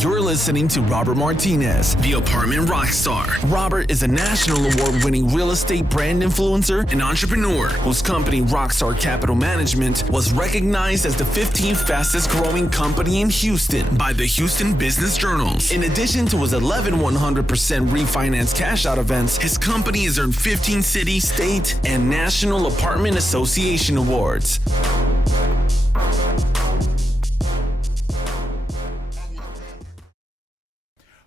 You're listening to Robert Martinez, the apartment rock star. Robert is a national award-winning real estate brand influencer and entrepreneur whose company, Rockstar Capital Management, was recognized as the 15th fastest growing company in Houston by the Houston Business Journals. In addition to his 11 100% refinance cash out events, his company has earned 15 city, state, and national apartment association awards.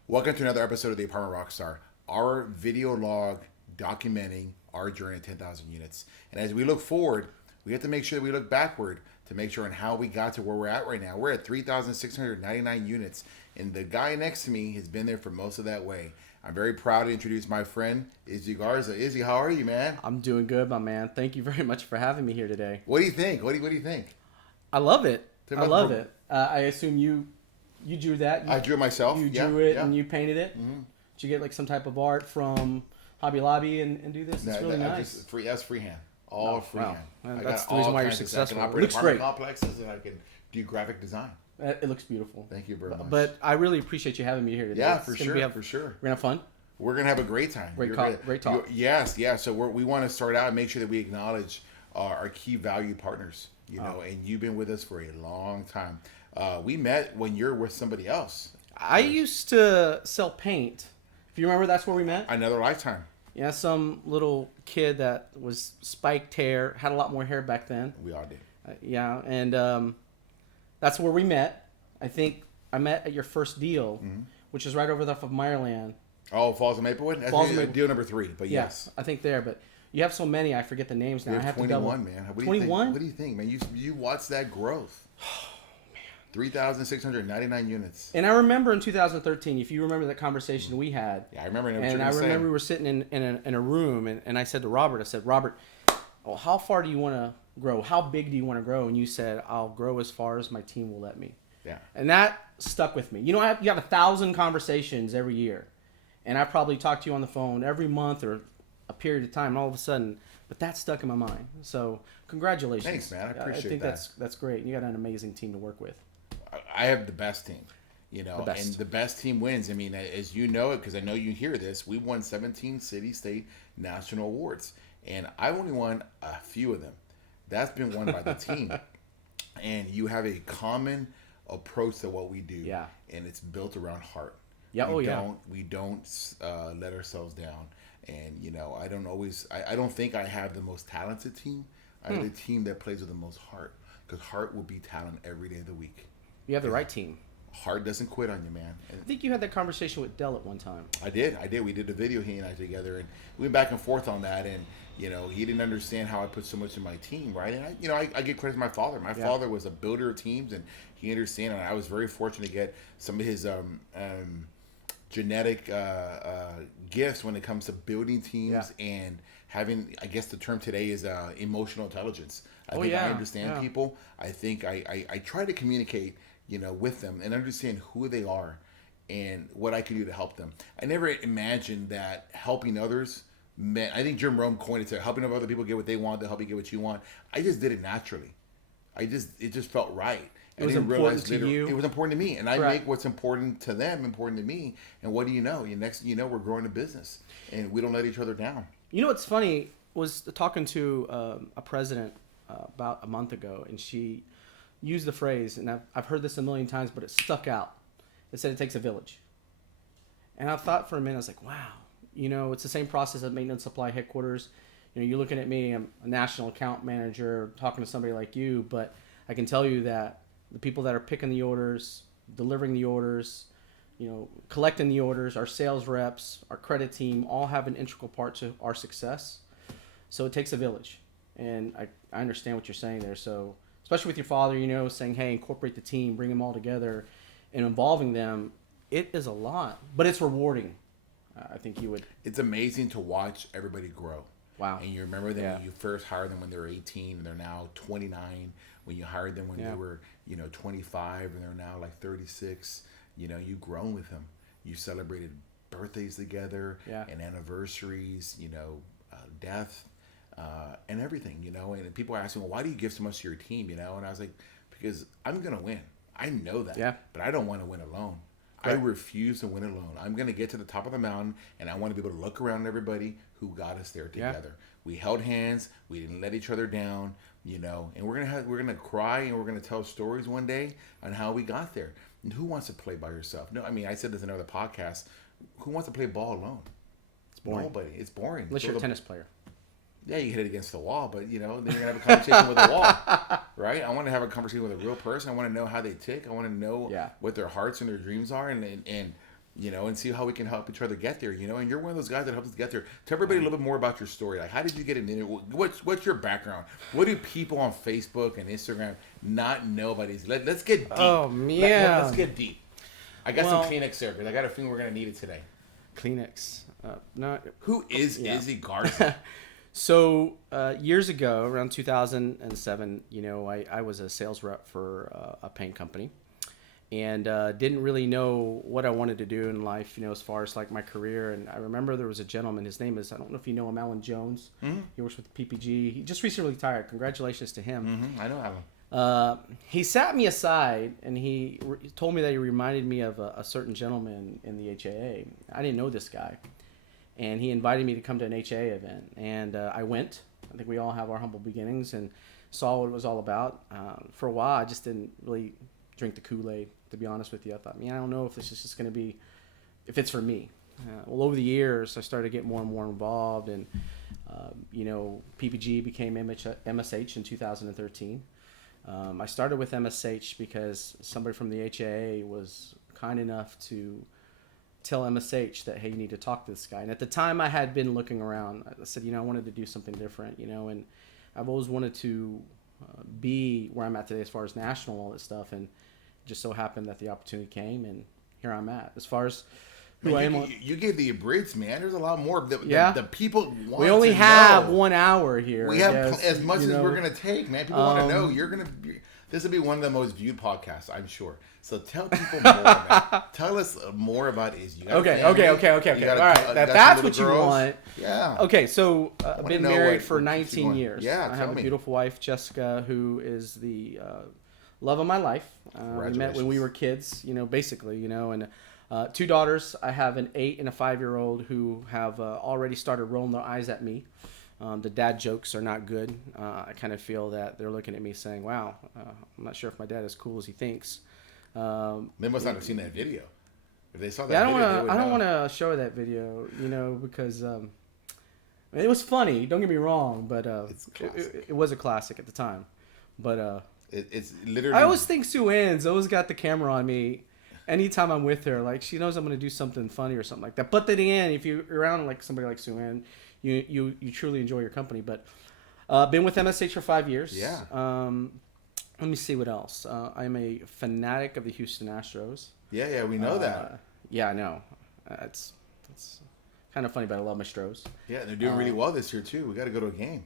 Welcome to another episode of The Apartment Rockstar, our video log documenting our journey to 10,000 units. And as we look forward, we have to make sure that we look backward to make sure on how we got to where we're at right now. We're at 3,699 units, and the guy next to me has been there for most of that way. I'm very proud to introduce my friend, Izzy Garza. Izzy, how are you, man? I'm doing good, my man. Thank you very much for having me here today. What do you think? What do you think? I love it. I love it. I assume you drew that. I drew it myself. You drew it and you painted it. Mm-hmm. Did you get like some type of art from Hobby Lobby and do this? It's really nice. That's freehand. All freehand. Wow. That's the reason why you're successful. It looks great. Complexes and I can do graphic design. It looks beautiful. Thank you very much. But I really appreciate you having me here today. Yeah, for sure. We're going to have fun. We're going to have a great time. Great talk. Yes. So we want to start out and make sure that we acknowledge our key value partners, and you've been with us for a long time. We met when you're with somebody else. I used to sell paint. If you remember, that's where we met. Another lifetime. Yeah, some little kid that was spiked hair, had a lot more hair back then. We all did. And that's where we met. I think I met at your first deal, which is right over off of Meyerland. Oh, Falls of Maplewood? That's deal number 3, but yes. I think there, but you have so many, I forget the names now. You have 21, man. 21? What do you think, man? You watched that growth. 3,699 units. And I remember in 2013, if you remember that conversation we had. Yeah, I remember. And I remember we were sitting in a room, and I said to Robert, Robert, well, how far do you want to grow? How big do you want to grow? And you said, I'll grow as far as my team will let me. Yeah. And that stuck with me. You have 1,000 conversations every year. And I probably talk to you on the phone every month or a period of time, and all of a sudden, but that stuck in my mind. So congratulations. Thanks, man. I appreciate that. I think that's great. You got an amazing team to work with. I have the best team, and the best team wins. I mean, as you know it, because I know you hear this, we won 17 city, state, national awards, and I only won a few of them. That's been won by the team, and you have a common approach to what we do, and it's built around heart. Yeah, we don't let ourselves down, and I don't think I have the most talented team. I have the team that plays with the most heart, because heart will beat talent every day of the week. You have the right team. Heart doesn't quit on you, man. And I think you had that conversation with Dell at one time. I did. We did the video, he and I together, and we went back and forth on that. And he didn't understand how I put so much in my team, right? And I give credit to my father. My father was a builder of teams, and he understood. And I was very fortunate to get some of his genetic gifts when it comes to building teams and having, I guess the term today is emotional intelligence. I understand people. I think I try to communicate, with them and understand who they are and what I can do to help them. I never imagined that helping others meant, I think Jim Rome coined it to helping other people get what they want, to help you get what you want. I just did it naturally. It just felt right. It was important to you. It was important to me, and I make what's important to them important to me. And what do you know? Next thing you know, we're growing a business, and we don't let each other down. What's funny was talking to a president about a month ago, and she used the phrase, and I've heard this a million times, but it stuck out. It said it takes a village. And I thought for a minute, I was like, wow. It's the same process at Maintenance Supply headquarters. You're looking at me, I'm a national account manager, talking to somebody like you, but I can tell you that the people that are picking the orders, delivering the orders, collecting the orders, our sales reps, our credit team, all have an integral part to our success. So it takes a village. And I understand what you're saying there. So especially with your father, saying, hey, incorporate the team, bring them all together, and involving them, it is a lot. But it's rewarding. I think you would. It's amazing to watch everybody grow. Wow. And you remember them when you first hired them when they were 18, and they're now 29. When you hired them when they were, 25, and they're now like 36. You've grown with them. You celebrated birthdays together and anniversaries, death. And everything, and people are asking, well, why do you give so much to your team, and I was like, because I'm going to win. I know that, but I don't want to win alone. Right. I refuse to win alone. I'm going to get to the top of the mountain, and I want to be able to look around at everybody who got us there together. We held hands. We didn't let each other down, and we're gonna cry, and we're gonna tell stories one day on how we got there. And who wants to play by yourself? No, I mean, I said this in another podcast. Who wants to play ball alone? It's boring. Nobody. It's boring. Unless you're a tennis player. Yeah, you hit it against the wall, but then you're gonna have a conversation with the wall, right? I want to have a conversation with a real person. I want to know how they tick. I want to know what their hearts and their dreams are, and see how we can help each other get there. And you're one of those guys that helps us get there. Tell everybody a little bit more about your story. Like, how did you get in it? What's your background? What do people on Facebook and Instagram not know about Izzy? Let's get deep. Oh man, let's get deep. I got some Kleenex there because I got a feeling we're gonna need it today. Kleenex. Who is Izzy Garza? So years ago, around 2007, I was a sales rep for a paint company, and didn't really know what I wanted to do in life, as far as like my career. And I remember there was a gentleman. His name is, I don't know if you know him, Alan Jones. Mm-hmm. He works with PPG. He just recently retired. Congratulations to him. Mm-hmm. I know Alan. He sat me aside and he told me that he reminded me of a certain gentleman in the HAA. I didn't know this guy. And he invited me to come to an HAA event. And I went. I think we all have our humble beginnings, and saw what it was all about. For a while, I just didn't really drink the Kool-Aid, to be honest with you. I thought, I don't know if this is just going to be, if it's for me. Well, over the years, I started to get more and more involved. And, PPG became MSH in 2013. I started with MSH because somebody from the HAA was kind enough to tell MSH that, hey, you need to talk to this guy. And at the time I had been looking around. I said, I wanted to do something different, and I've always wanted to be where I'm at today as far as national and all this stuff. And it just so happened that the opportunity came, and here I'm at. As far as who I am. You gave the abridged, man. There's a lot more. The people want We only to have know. 1 hour here. We have as much as we're going to take, man. People want to know. This will be one of the most viewed podcasts, I'm sure. So tell people more, man. Tell us more about Izzy. Okay. All right. That's what you want. Yeah. Okay, so I've been married for 19 years. Yeah, I have a beautiful wife, Jessica, who is the love of my life. We met when we were kids, basically, and 2 daughters. I have an 8 and a 5-year-old who have already started rolling their eyes at me. The dad jokes are not good. I kind of feel that they're looking at me saying, wow, I'm not sure if my dad is as cool as he thinks. They must not have seen that video. If they saw that video, I don't want to show that video, because it was funny. Don't get me wrong, but it was a classic at the time. But it's literally. I always think Sue Ann's always got the camera on me. Anytime I'm with her, like she knows I'm going to do something funny or something like that. But then again, if you're around like somebody like Sue Ann, you truly enjoy your company. But been with MSH for 5 years. Yeah. Let me see what else. I'm a fanatic of the Houston Astros. Yeah, we know that. Yeah, I know. It's kind of funny, but I love my Stros. Yeah, they're doing really well this year too. We got to go to a game.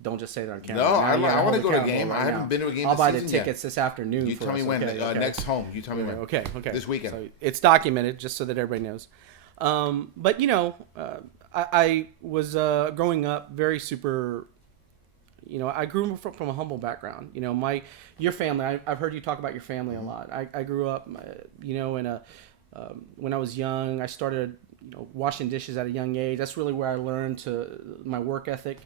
Don't just say that on camera. No, I want to go to a game. I haven't been to a game. I'll buy the tickets this afternoon. You tell me when. Next home. You tell me when. Okay. This weekend. So it's documented, just so that everybody knows. But I was growing up very super. I grew from a humble background. Your family. I've heard you talk about your family a lot. I grew up, in a when I was young. I started, washing dishes at a young age. That's really where I learned my work ethic.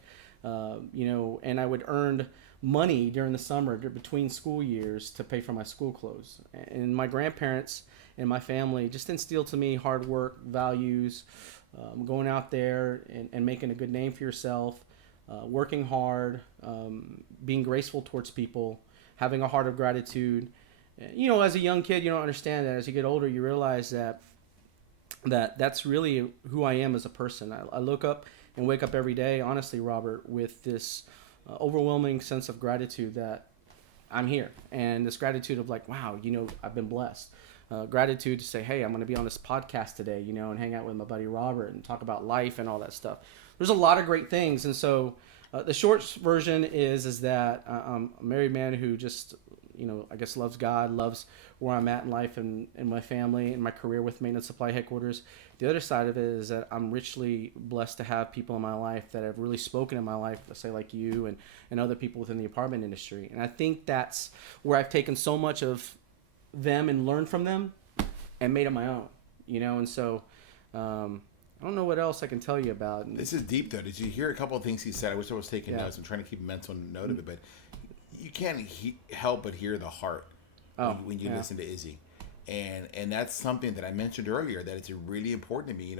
And I would earn money during the summer between school years to pay for my school clothes. And my grandparents and my family just instilled to me hard work, values, going out there and making a good name for yourself, working hard, being graceful towards people, having a heart of gratitude. As a young kid, you don't understand that. As you get older, you realize that's really who I am as a person. I look up and wake up every day, honestly, Robert, with this overwhelming sense of gratitude that I'm here. And this gratitude of like, wow, I've been blessed. Gratitude to say, hey, I'm going to be on this podcast today, and hang out with my buddy Robert and talk about life and all that stuff. There's a lot of great things. And so the short version is that I'm a married man who just, I guess loves God, loves where I'm at in life and my family and my career with Maintenance Supply Headquarters. The other side of it is that I'm richly blessed to have people in my life that have really spoken in my life, let's say like you and other people within the apartment industry. And I think that's where I've taken so much of them and learned from them and made it my own, and so I don't know what else I can tell you about. This is deep, though. Did you hear a couple of things he said? I wish I was taking notes. I'm trying to keep a mental note of it, but you can't help but hear the heart when you listen to Izzy. And that's something that I mentioned earlier, that it's really important to me.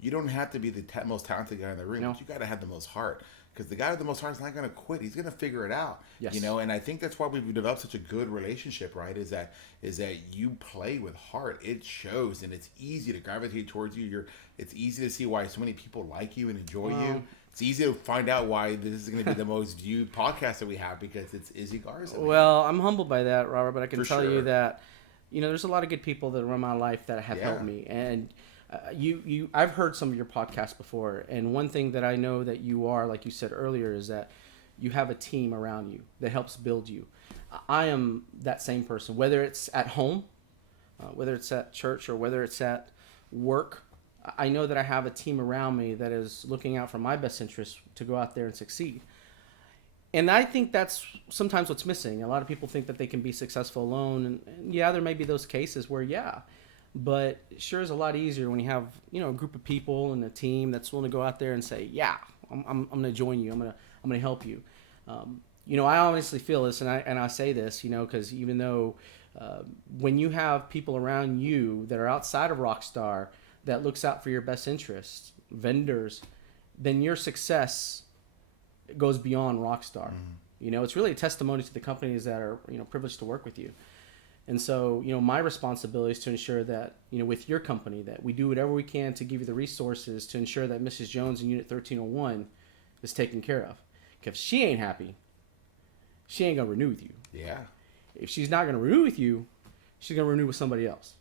You don't have to be the most talented guy in the room, but you got to have the most heart. Because the guy with the most heart is not going to quit. He's going to figure it out. Yes. And I think that's why we've developed such a good relationship, right? Is that you play with heart. It shows, and it's easy to gravitate towards you. It's easy to see why so many people like you and enjoy you. It's easy to find out why this is going to be the most viewed podcast that we have, because it's Izzy Garza. Well, I'm humbled by that, Robert, but I can tell you that, there's a lot of good people that run my life that have helped me. And I've heard some of your podcasts before, and one thing that I know that you are, like you said earlier, is that you have a team around you that helps build you. I am that same person, whether it's at home, whether it's at church, or whether it's at work. I know that I have a team around me that is looking out for my best interests to go out there and succeed. And I think that's sometimes what's missing. A lot of people think that they can be successful alone, and there may be those cases where, but it sure is a lot easier when you have, a group of people and a team that's willing to go out there and say, I'm going to join you. I'm going to help you. I honestly feel this, and I say this, because even though when you have people around you that are outside of Rockstar that looks out for your best interests, vendors, then your success goes beyond Rockstar. It's really a testimony to the companies that are, privileged to work with you. And so, my responsibility is to ensure that, with your company, that we do whatever we can to give you the resources to ensure that Mrs. Jones in Unit 1301 is taken care of. Because if she ain't happy, she ain't going to renew with you. Yeah. If she's not going to renew with you, she's going to renew with somebody else.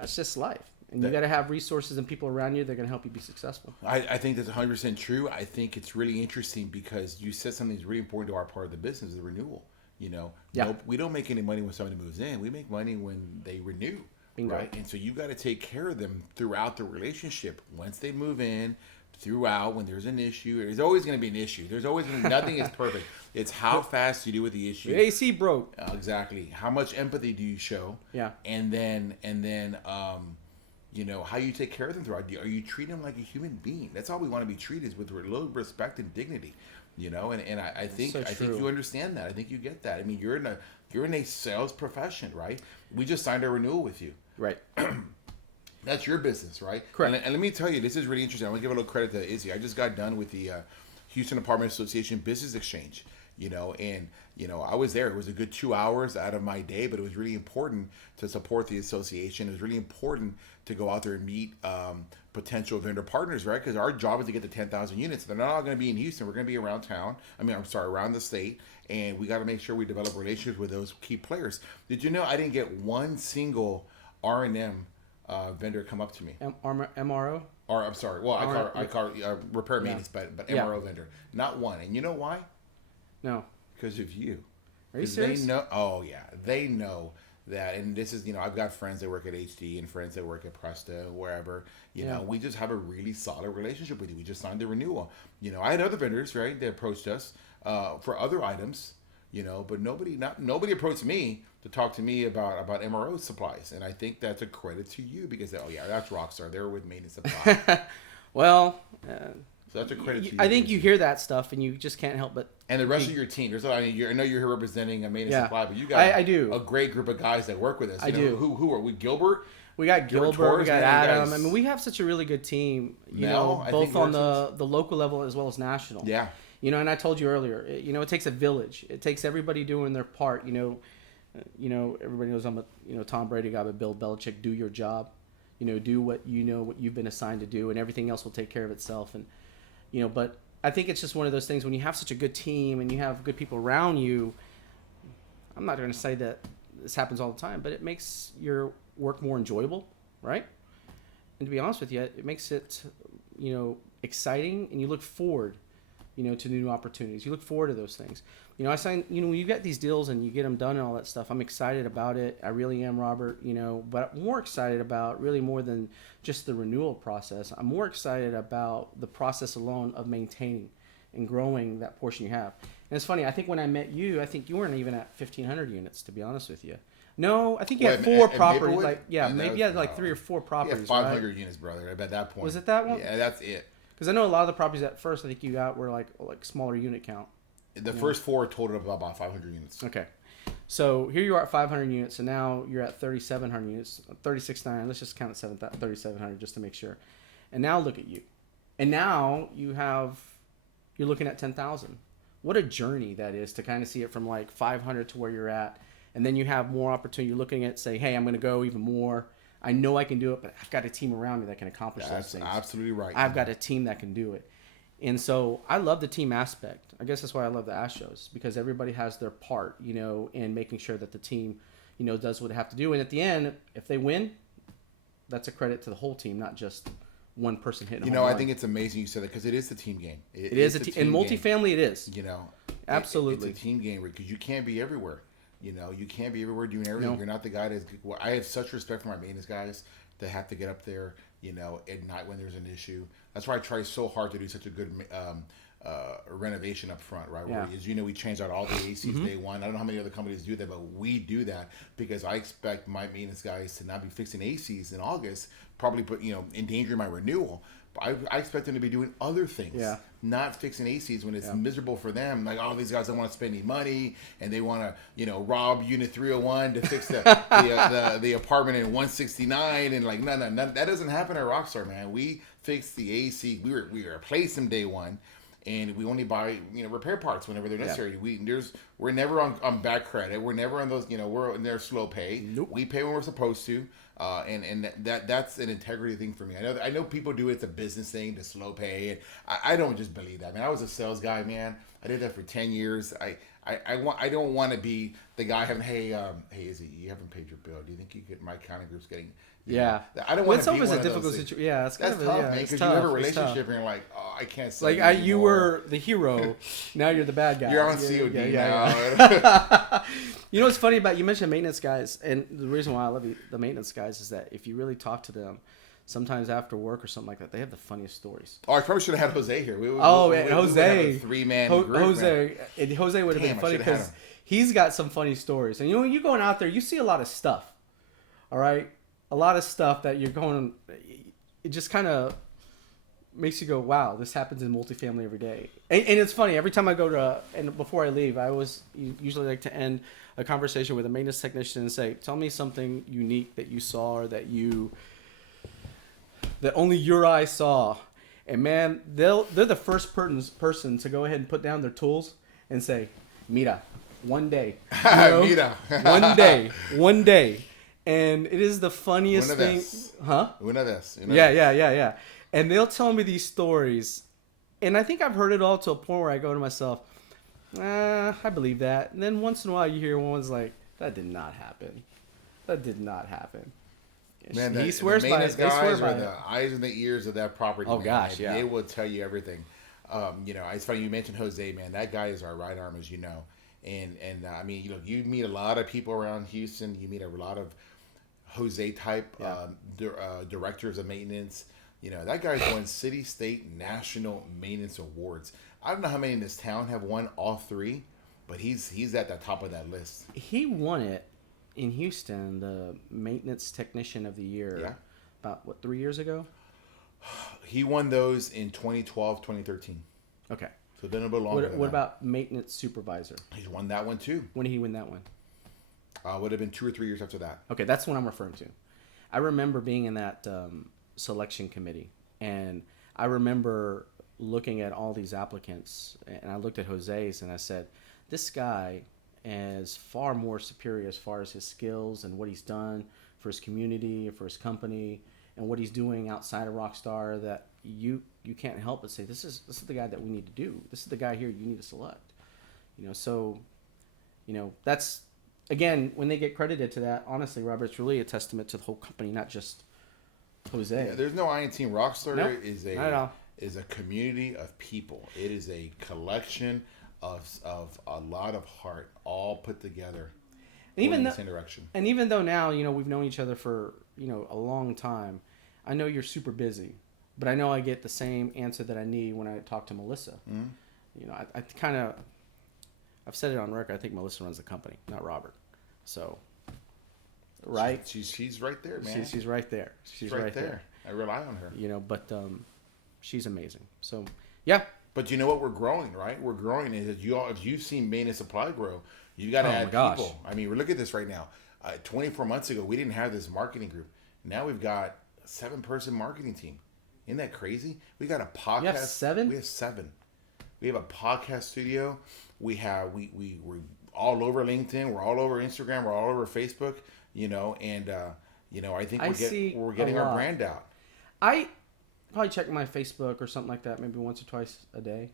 That's just life. And you got to have resources and people around you that are going to help you be successful. I think that's 100% true. I think it's really interesting because you said something that's really important to our part of the business, the renewal. We don't make any money when somebody moves in. We make money when they renew. Bingo. Right? And so you got to take care of them throughout the relationship. Once they move in, throughout, when there's an issue, there's always going to be an issue. There's always nothing is perfect. It's how fast you deal with the issue. The AC broke. Exactly. How much empathy do you show? Yeah. And then how you take care of them throughout. Are you treating them like a human being? That's all we want to be treated, with a little respect and dignity. And I think you understand that. I think you get that. I mean, you're in a sales profession, right? We just signed a renewal with you. Right. That's your business, right? Correct. And let me tell you, this is really interesting. I want to give a little credit to Izzy. I just got done with the Houston Apartment Association Business Exchange, I was there. It was a good 2 hours out of my day, but it was really important to support the association. It was really important to go out there and meet potential vendor partners, right? Because our job is to get to 10,000 units. They're not all going to be in Houston. We're going to be around town. Around the state. And we got to make sure we develop relationships with those key players. Did you know I didn't get one single R&M vendor come up to me? MRO? Or I'm sorry. Well, I call repair maintenance, but MRO vendor. Not one. And you know why? No. Because of you. Are you serious? They know. Oh yeah, they know that. And this is, I've got friends that work at HD and friends that work at Presta, wherever. We just have a really solid relationship with you. We just signed the renewal. I had other vendors, right? They approached us for other items. But nobody approached me to talk to me about MRO supplies. And I think that's a credit to you because that's Rockstar. They're with maintenance supply. Well. So that's a credit to you. I think you hear that stuff and you just can't help but. And the rest of your team. I know you're here representing a maintenance supply, but you got I do. A great group of guys that work with us. I do. Who are we? Gilbert? We got Gilbert, Torres, we got Adam. We have such a really good team, both on the local level as well as national. Yeah. And I told you earlier, it takes a village. It takes everybody doing their part. Everybody knows I'm a Tom Brady guy, but Bill Belichick, do your job. Do what what you've been assigned to do, and everything else will take care of itself. And but I think it's just one of those things when you have such a good team and you have good people around you. I'm not going to say that this happens all the time, but it makes your work more enjoyable, right? And to be honest with you, it makes it exciting, and you look forward to new opportunities. You look forward to those things. I sign, when you get these deals and you get them done and all that stuff, I'm excited about it. I really am, Robert, but I'm more excited about really more than just the renewal process. I'm more excited about the process alone of maintaining and growing that portion you have. And it's funny. I think when I met you, I think you weren't even at 1,500 units, to be honest with you. No, I think you had 4 properties. Like maybe you had like 3 or 4 properties. Yeah, 500 units, brother. At that point. Was it that one? Yeah, that's it. Because I know a lot of the properties at first I think you got were like smaller unit count. The first 4 totaled up about 500 units. Okay. So here you are at 500 units, and now you're at 3,700 units, 36,900. Let's just count at 3,700 just to make sure. And now look at you. And now you're looking at 10,000. What a journey that is to kind of see it from like 500 to where you're at. And then you have more opportunity. You're looking at say, hey, I'm going to go even more. I know I can do it, but I've got a team around me that can accomplish those things. That's absolutely right. I've got a team that can do it. And so I love the team aspect. I guess that's why I love the Astros, because everybody has their part, in making sure that the team, does what they have to do. And at the end, if they win, that's a credit to the whole team, not just one person hitting a home run. I think it's amazing you said that because it is a team game. It is a team. In multifamily, it is. Absolutely. It's a team game because you can't be everywhere. You can't be everywhere doing everything. No. You're not the guy that's. Well, I have such respect for my maintenance guys that have to get up there, at night when there's an issue. That's why I try so hard to do such a good renovation up front, right? Yeah. Where, as we change out all the ACs day one. I don't know how many other companies do that, but we do that because I expect my maintenance guys to not be fixing ACs in August, probably endangering my renewal. But I expect them to be doing other things, not fixing ACs when it's miserable for them. Like, oh, these guys don't want to spend any money, and they want to, rob Unit 301 to fix the apartment in 169, and like, no, that doesn't happen at Rockstar, man. We fix the AC. We replace them day one, and we only buy repair parts whenever they're necessary. We're never on bad credit. We're never on those. We're in their slow pay. Nope. We pay when we're supposed to. And that's an integrity thing for me. I know people do it. It's a business thing to slow pay. And I don't just believe that, man. I was a sales guy, man. I did that for 10 years. I don't want to be the guy having, hey Izzy, you haven't paid your bill. Do you think my accounting group's getting? I don't want to be one of difficult situation. Yeah, that's tough, man. Because you have a relationship and you're like, oh, I can't say. Like you were the hero, now you're the bad guy. You're on COD now. What's funny about you mentioned maintenance guys, and the reason why I love the maintenance guys is that if you really talk to them, sometimes after work or something like that, they have the funniest stories. Oh, I probably should have had Jose here. Jose, we 3-man group. Jose would have been funny because he's got some funny stories. And when you're going out there, you see a lot of stuff. All right, a lot of stuff that you're going. It just kind of makes you go, wow, this happens in multifamily every day. And it's funny, every time I go to, and before I leave, I always usually like to end a conversation with a maintenance technician and say, tell me something unique that you saw or that only your eyes saw. And man, they're the first person to go ahead and put down their tools and say, mira, one day. Mira. one day. And it is the funniest thing. Huh? Una vez. Yeah. And they'll tell me these stories. And I think I've heard it all to a point where I go to myself, I believe that. And then once in a while you hear one's like, that did not happen. Man, he swears by it. They swear by the eyes and the ears of that property. Oh, man. gosh, yeah. They will tell you everything. It's funny you mentioned Jose, man. That guy is our right arm, as you know. And you meet a lot of people around Houston. You meet a lot of Jose type directors of maintenance. That guy's won city, state, national maintenance awards. I don't know how many in this town have won all 3, but he's at the top of that list. He won it in Houston, the maintenance technician of the year, about 3 years ago? He won those in 2012, 2013. Okay. So then a bit longer. What about maintenance supervisor? He's won that one too. When did he win that one? Would have been 2 or 3 years after that. Okay, that's what I'm referring to. I remember being in that selection committee, and I remember looking at all these applicants, and I looked at Jose's, and I said, this guy is far more superior as far as his skills and what he's done for his community, for his company, and what he's doing outside of Rockstar, that you can't help but say, this is the guy that we need to do. This is the guy here you need to select. That's, again, when they get credited to that, honestly, Robert, it's really a testament to the whole company, not just Jose. Yeah, there's no I in Team Rockstar. Nope, is a community of people. It is a collection of a lot of heart, all put together, in the same direction. And even though now we've known each other for a long time, I know you're super busy, but I know I get the same answer that I need when I talk to Melissa. Mm-hmm. I kind of I've said it on record. I think Melissa runs the company, not Robert. So, right? She's right there, man. She's right there. She's right there. I rely on her. But she's amazing. So, yeah. But you know what? We're growing, right? We're growing. If you've seen Main and Supply grow, you got to add people. I mean, look at this right now. 24 months ago, we didn't have this marketing group. Now we've got a 7-person marketing team. Isn't that crazy? We got a podcast. You have 7? We have 7. We have a podcast studio. We're all over LinkedIn. We're all over Instagram. We're all over Facebook. And I think we're getting our brand out. I probably check my Facebook or something like that maybe once or twice a day,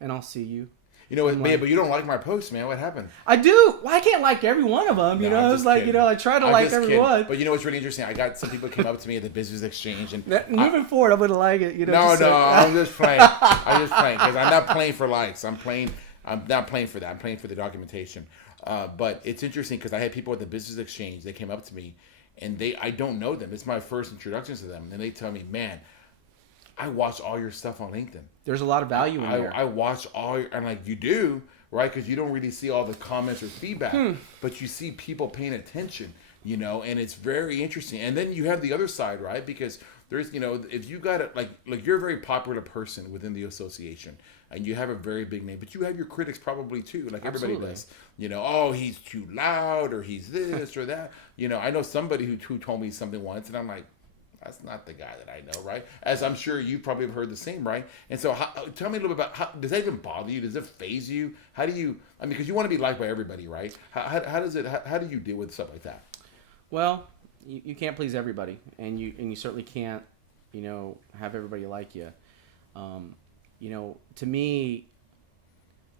and I'll see you. But you don't like my posts, man. What happened? I do. Well, I can't like every one of them. It's like, I try to like everyone. But what's really interesting? I got some people came up to me at the Business Exchange. And moving forward, I'm going to like it. No, I'm just playing. Because I'm not playing for likes. I'm not playing for that. I'm playing for the documentation. But it's interesting because I had people at the Business Exchange. They came up to me, and I don't know them. It's my first introduction to them. And they tell me, man, I watch all your stuff on LinkedIn. There's a lot of value in there. I watch I'm like, you do, right? Because you don't really see all the comments or feedback, but you see people paying attention, and it's very interesting. And then you have the other side, right? Because there's, if you got it, like you're a very popular person within the association, and you have a very big name, but you have your critics probably too, like everybody does. Oh, he's too loud, or he's this or that. I know somebody who told me something once, and I'm like, that's not the guy that I know, right? As I'm sure you probably have heard the same, right? And so tell me a little bit about, does that even bother you? Does it faze you? How do you, because you want to be liked by everybody, right? How do you deal with stuff like that? Well, you can't please everybody, and you certainly can't, have everybody like you. To me,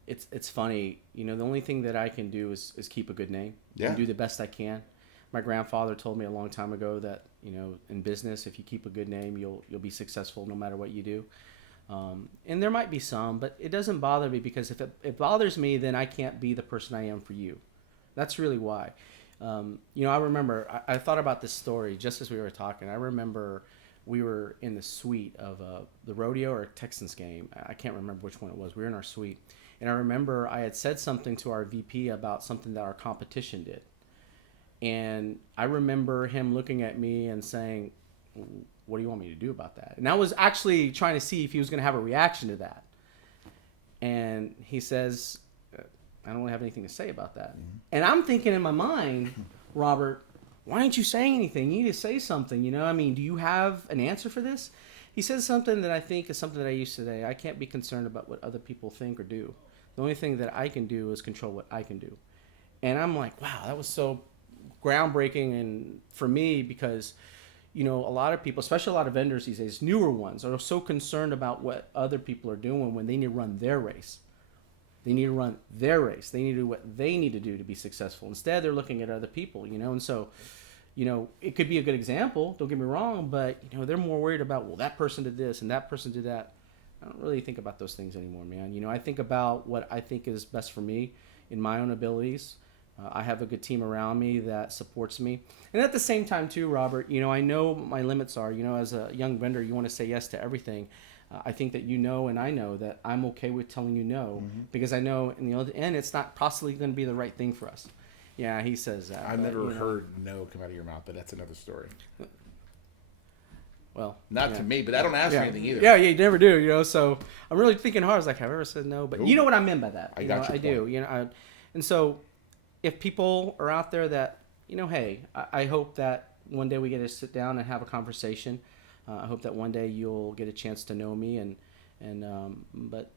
it's funny. The only thing that I can do is keep a good name and do the best I can. My grandfather told me a long time ago that, in business, if you keep a good name, you'll be successful no matter what you do. And there might be some, but it doesn't bother me, because if it bothers me, then I can't be the person I am for you. That's really why. I remember, I thought about this story just as we were talking. I remember we were in the suite of the rodeo or Texans game. I can't remember which one it was. We were in our suite. And I remember I had said something to our VP about something that our competition did. And I remember him looking at me and saying, what do you want me to do about that? And I was actually trying to see if he was going to have a reaction to that. And he says, I don't really have anything to say about that. Mm-hmm. And I'm thinking in my mind, Robert, why aren't you saying anything? You need to say something. Do you have an answer for this? He says something that I think is something that I used to say. I can't be concerned about what other people think or do. The only thing that I can do is control what I can do. And I'm like, wow, that was so groundbreaking. And for me, because a lot of people, especially a lot of vendors these days, newer ones, are so concerned about what other people are doing when they need to run their race. They need to run their race. They need to do what they need to do to be successful. Instead, they're looking at other people, and so it could be a good example, don't get me wrong, but they're more worried about, well, that person did this and that person did that. I don't really think about those things anymore, man. I think about what I think is best for me in my own abilities. I have a good team around me that supports me. And at the same time, too, Robert, I know what my limits are. As a young vendor, you want to say yes to everything. I think that and I know that I'm okay with telling you no, because I know in the end it's not possibly going to be the right thing for us. Yeah, he says that. I've never heard no come out of your mouth, but that's another story. Well, not to me, but I don't ask for anything either. Yeah, you never do, so I'm really thinking hard. I was like, have I ever said no? But you know what I meant by that. I got you. I do, and so if people are out there that, hey, I hope that one day we get to sit down and have a conversation. I hope that one day you'll get a chance to know me, but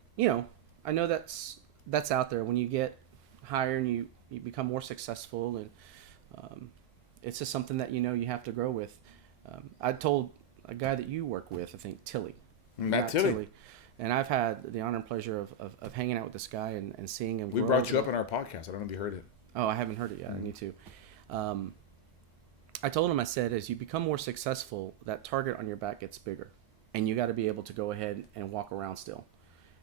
I know that's out there. When you get higher and you become more successful, and it's just something that you have to grow with. I told a guy that you work with, I think Tilly. Tilly. And I've had the honor and pleasure of hanging out with this guy and seeing him grow. We brought you up on our podcast. I don't know if you heard it. Oh, I haven't heard it yet. I need to. I told him, I said, as you become more successful, that target on your back gets bigger. And you got to be able to go ahead and walk around still.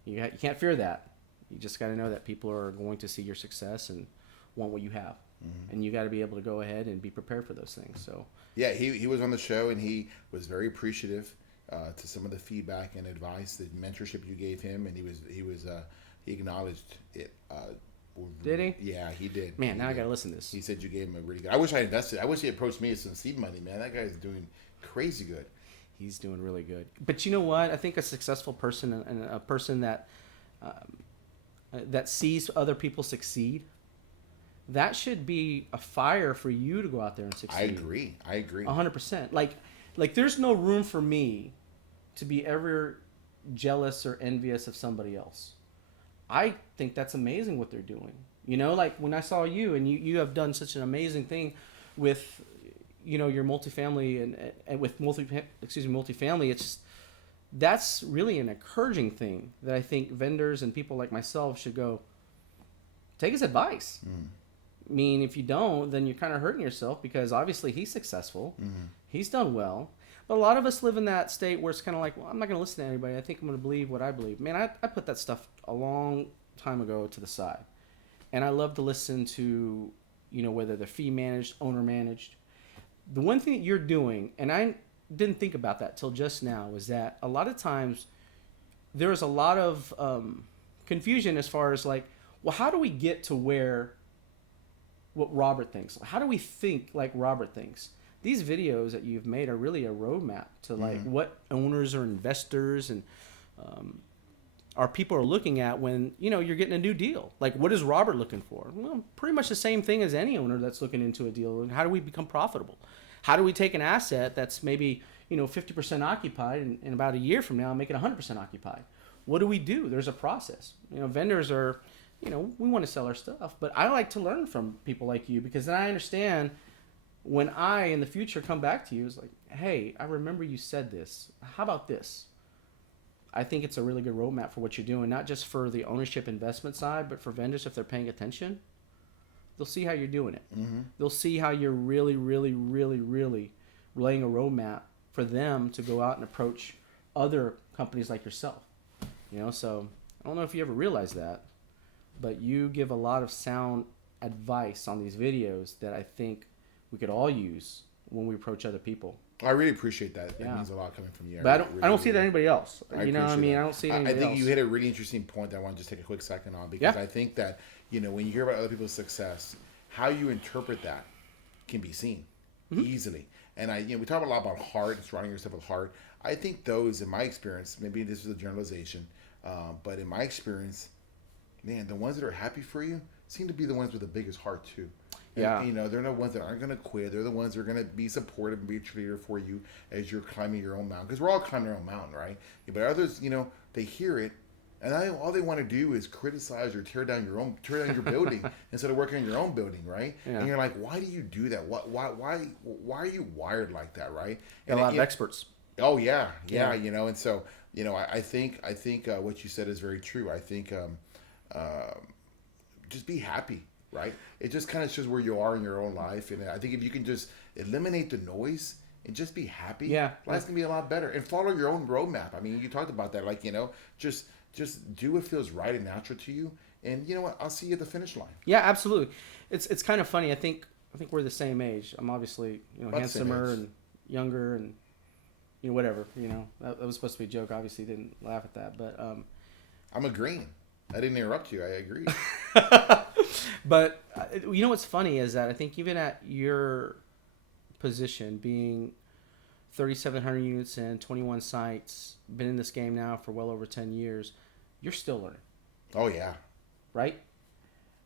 You can't fear that. You just got to know that people are going to see your success and want what you have. Mm-hmm. And you got to be able to go ahead and be prepared for those things. So yeah, he was on the show, and he was very appreciative to some of the feedback and advice, the mentorship you gave him, and he acknowledged it. Did he? Yeah, he did. Man, now I gotta listen to this. He said you gave him a really good. I wish I invested. I wish he approached me with some seed money, man. That guy's doing crazy good. He's doing really good. But you know what? I think a successful person and a person that that sees other people succeed, that should be a fire for you to go out there and succeed. I agree. 100%. Like there's no room for me to be ever jealous or envious of somebody else. I think that's amazing what they're doing. You know, like when I saw you and you have done such an amazing thing with, you know, your multifamily and with multifamily, it's that's really an encouraging thing that I think vendors and people like myself should go take his advice. I mean, if you don't, then you're kind of hurting yourself because obviously he's successful. He's done well. But a lot of us live in that state where it's kind of like, well, I'm not going to listen to anybody. I think I'm going to believe what I believe. Man, I put that stuff a long time ago to the side. And I love to listen to, you know, whether they're fee managed, owner managed. The one thing that you're doing, and I didn't think about that till just now, was that a lot of times there is a lot of confusion as far as like, well, how do we get to what Robert thinks? How do we think like Robert thinks? These videos that you've made are really a roadmap to like what owners or investors and our people are looking at when, you know, you're getting a new deal. Like, what is Robert looking for? Well, pretty much the same thing as any owner that's looking into a deal. And how do we become profitable? How do we take an asset that's maybe, you know, 50% occupied and about a year from now make it 100% occupied? What do we do? There's a process. You know, vendors are, you know, we want to sell our stuff, but I like to learn from people like you because then I understand when I, in the future, come back to you, it's like, hey, I remember you said this. How about this? I think it's a really good roadmap for what you're doing, not just for the ownership investment side, but for vendors, if they're paying attention, they'll see how you're doing it. They'll see how you're really, really, really, really laying a roadmap for them to go out and approach other companies like yourself. You know, so I don't know if you ever realized that, but you give a lot of sound advice on these videos that I think we could all use when we approach other people. I really appreciate that. That means a lot coming from you. But I don't see that anybody else. You know what I mean? I don't see anybody else. I think you hit a really interesting point that I want to just take a quick second on because I think that, you know, when you hear about other people's success, how you interpret that can be seen easily. And we talk a lot about heart and surrounding yourself with heart. I think those, in my experience, maybe this is a generalization, but in my experience, man, the ones that are happy for you seem to be the ones with the biggest heart too. And, you know, they're the ones that aren't going to quit. They're the ones that are going to be supportive and be a cheerleader for you as you're climbing your own mountain. Because we're all climbing our own mountain, right? But others, you know, they hear it, and all they want to do is criticize or tear down your building instead of working on your own building, right? Yeah. And you're like, why do you do that? Why are you wired like that, right? And a lot of experts. Oh yeah, you know, and so, you know, I think what you said is very true. I think just be happy. Right? It just kind of shows where you are in your own life. And I think if you can just eliminate the noise and just be happy, life's going to be a lot better. And follow your own roadmap. I mean, you talked about that. Like, you know, just do what feels right and natural to you. And you know what? I'll see you at the finish line. Yeah, absolutely. It's kind of funny. I think we're the same age. I'm obviously, you know, handsomer and younger and, you know, whatever. You know, that was supposed to be a joke. Obviously, didn't laugh at that. But I'm agreeing. I didn't interrupt you. I agree. But you know what's funny is that I think even at your position, being 3,700 units and 21 sites, been in this game now for well over 10 years, you're still learning. Oh, yeah. Right?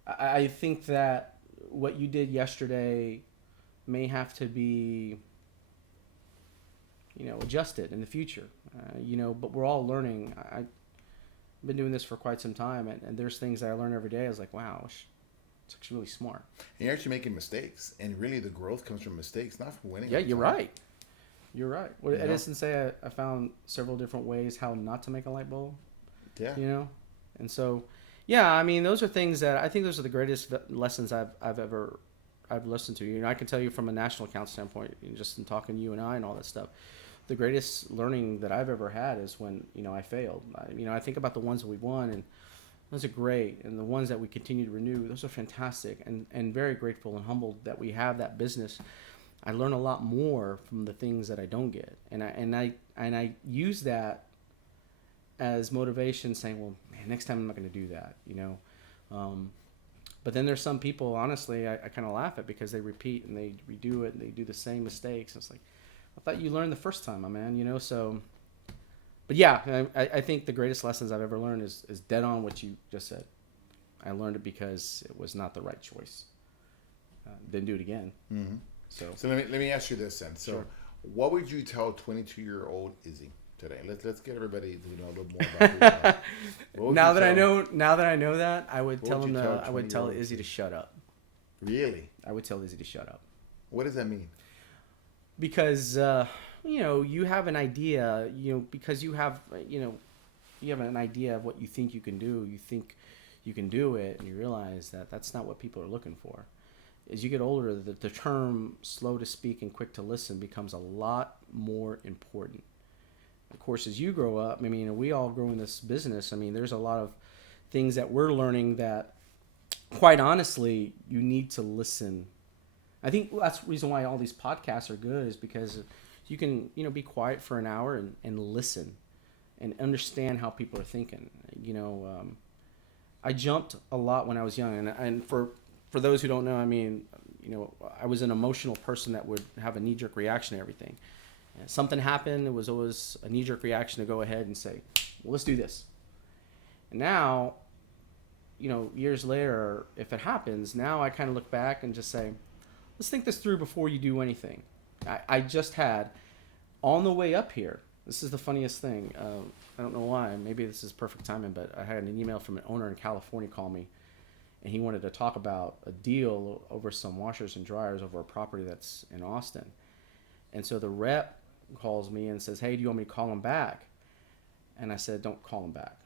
I think that what you did yesterday may have to be, you know, adjusted in the future. You know, but we're all learning. I've been doing this for quite some time, and there's things that I learn every day. I was like, wow, it's actually really smart. And you're actually making mistakes, and really the growth comes from mistakes, not from winning. Yeah, you're right. You're right. Well, Edison say I found several different ways how not to make a light bulb. Yeah. You know, and so, yeah, I mean, those are things that I think those are the greatest lessons I've listened to. You know, I can tell you from a national account standpoint, just in talking to you and I and all that stuff. The greatest learning that I've ever had is when, you know, I failed. I think about the ones that we won, and those are great. And the ones that we continue to renew, those are fantastic, and very grateful and humbled that we have that business. I learn a lot more from the things that I don't get. And I use that as motivation, saying, well, man, next time I'm not going to do that, you know. But then there's some people, honestly, I kind of laugh at because they repeat and they redo it and they do the same mistakes. It's like, I thought you learned the first time, my man, you know? So, but yeah, I think the greatest lessons I've ever learned is dead on what you just said. I learned it because it was not the right choice. Didn't do it again. Mm-hmm. So let me ask you this then. So, sure. What would you tell 22-year-old Izzy today? Let's get everybody to know a little more about who you are. Now that I know that, I would tell him I would tell Izzy to shut up. Really? I would tell Izzy to shut up. What does that mean? Because you have an idea, because you have an idea of what you think you can do. You think you can do it, and you realize that that's not what people are looking for. As you get older, the term slow to speak and quick to listen becomes a lot more important. Of course, as you grow up, I mean, we all grow in this business. I mean, there's a lot of things that we're learning that, quite honestly, you need to listen. I think that's the reason why all these podcasts are good, is because you can, be quiet for an hour and listen and understand how people are thinking. I jumped a lot when I was young, and for those who don't know, I mean, I was an emotional person that would have a knee-jerk reaction to everything. And something happened, it was always a knee-jerk reaction to go ahead and say, well, let's do this. And now, years later, if it happens, now I kind of look back and just say, let's think this through before you do anything. I just had, on the way up here, this is the funniest thing. I don't know why. Maybe this is perfect timing, but I had an email from an owner in California call me, and he wanted to talk about a deal over some washers and dryers over a property that's in Austin. And so the rep calls me and says, hey, do you want me to call him back? And I said, don't call him back.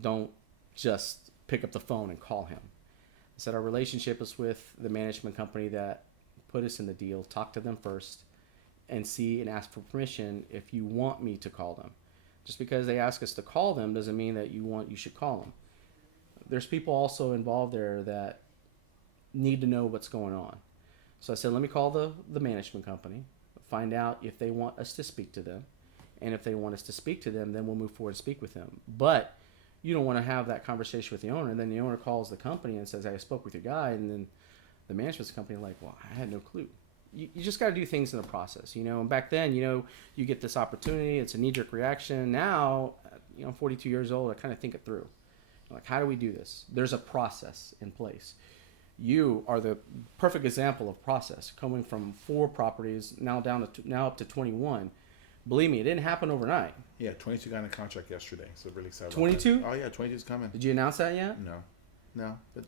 Don't just pick up the phone and call him. I said, our relationship is with the management company that put us in the deal. Talk to them first and see and ask for permission if you want me to call them. Just because they ask us to call them doesn't mean that you should call them. There's people also involved there that need to know what's going on. So I said, let me call the management company, find out if they want us to speak to them. And if they want us to speak to them, then we'll move forward and speak with them. But you don't want to have that conversation with the owner. And then the owner calls the company and says, hey, I spoke with your guy. And then the management company like, well, I had no clue. You just got to do things in the process, And back then, you get this opportunity. It's a knee-jerk reaction. Now, I'm 42 years old. I kind of think it through. Like, how do we do this? There's a process in place. You are the perfect example of process, coming from 4 properties now up to 21. Believe me, it didn't happen overnight. Yeah, 22 got in a contract yesterday, so really excited. 22? Oh yeah, 22's coming. Did you announce that yet? No.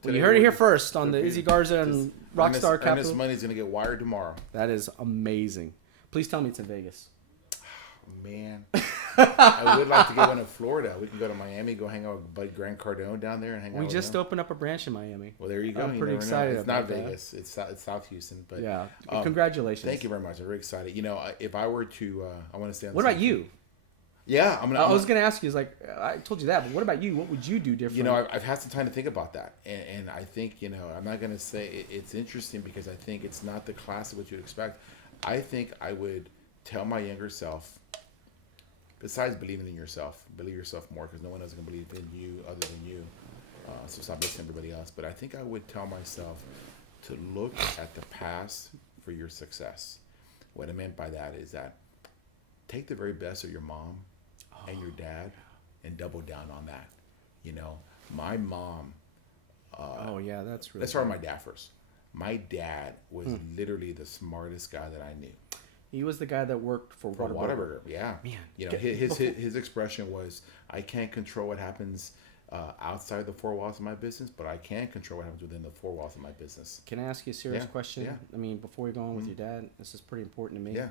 Well, you heard it here first on the Izzy Garza and Rockstar Capital. Earnest money's gonna get wired tomorrow. That is amazing. Please tell me it's in Vegas. Man, I would like to get one in Florida. We can go to Miami, go hang out with Bud Grant Cardone down there and hang out. We with just him. opened up a branch in Miami. Well, there you go. I'm pretty excited. It's about not Vegas. It's South Houston. But yeah, congratulations. Thank you very much. I'm very excited. If I were to, I want to stay on. What about you? Yeah, I was gonna ask you. I told you that, but what about you? What would you do different? I've had some time to think about that, and I think I'm not gonna say it's interesting because I think it's not the class of what you'd expect. I think I would tell my younger self. Besides believing in yourself, believe yourself more because no one else can believe in you other than you. So stop listening to everybody else. But I think I would tell myself to look at the past for your success. What I meant by that is that take the very best of your mom and your dad and double down on that. My mom. That's really. Let's start with my dad first. My dad was literally the smartest guy that I knew. He was the guy that worked for Whataburger. Yeah, man. His expression was, "I can't control what happens outside the 4 walls of my business, but I can control what happens within the 4 walls of my business." Can I ask you a serious question? Yeah. I mean, before we go on with your dad, this is pretty important to me. Yeah.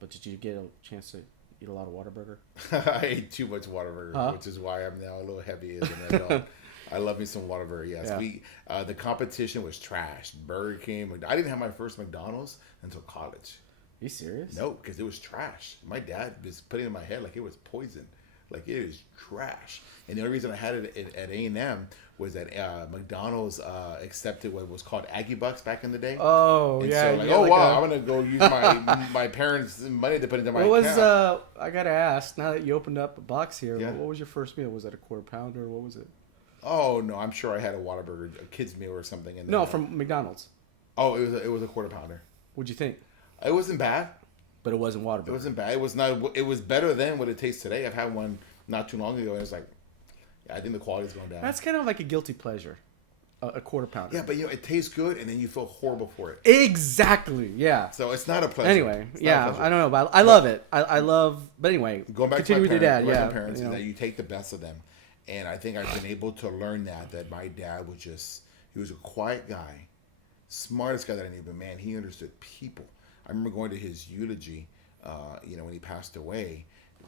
But did you get a chance to eat a lot of Whataburger? I ate too much Whataburger, which is why I'm now a little heavy as an adult. I love me some Whataburger. Yes, the competition was trash. Burger King. I didn't have my first McDonald's until college. Are you serious? No, because it was trash. My dad was putting it in my head like it was poison. Like, it is trash. And the only reason I had it at A&M was that McDonald's accepted what was called Aggie Bucks back in the day. Oh, and yeah. So wow, I'm going to go use my parents' money to put into my account. I got to ask, now that you opened up a box here, Yeah. what was your first meal? Was it a quarter pounder? What was it? Oh no, I'm sure I had a Whataburger, a kid's meal or something. And No, from McDonald's. Oh, it was a quarter pounder. What'd you think? It wasn't bad. But it wasn't Whataburger. It wasn't bad. It was not. It was better than what it tastes today. I've had one not too long ago, and it's like, yeah, I think the quality's going down. That's kind of like a guilty pleasure, a quarter pounder. Yeah, but it tastes good, and then you feel horrible for it. Exactly. Yeah. So it's not a pleasure. Anyway, yeah, I don't know, but I love it. I love. But anyway, going back continue to my with your dad. my Yeah, parents, is that you take the best of them, and I think I've been able to learn that my dad was he was a quiet guy, smartest guy that I knew, but man, he understood people. I remember going to his eulogy. When he passed away,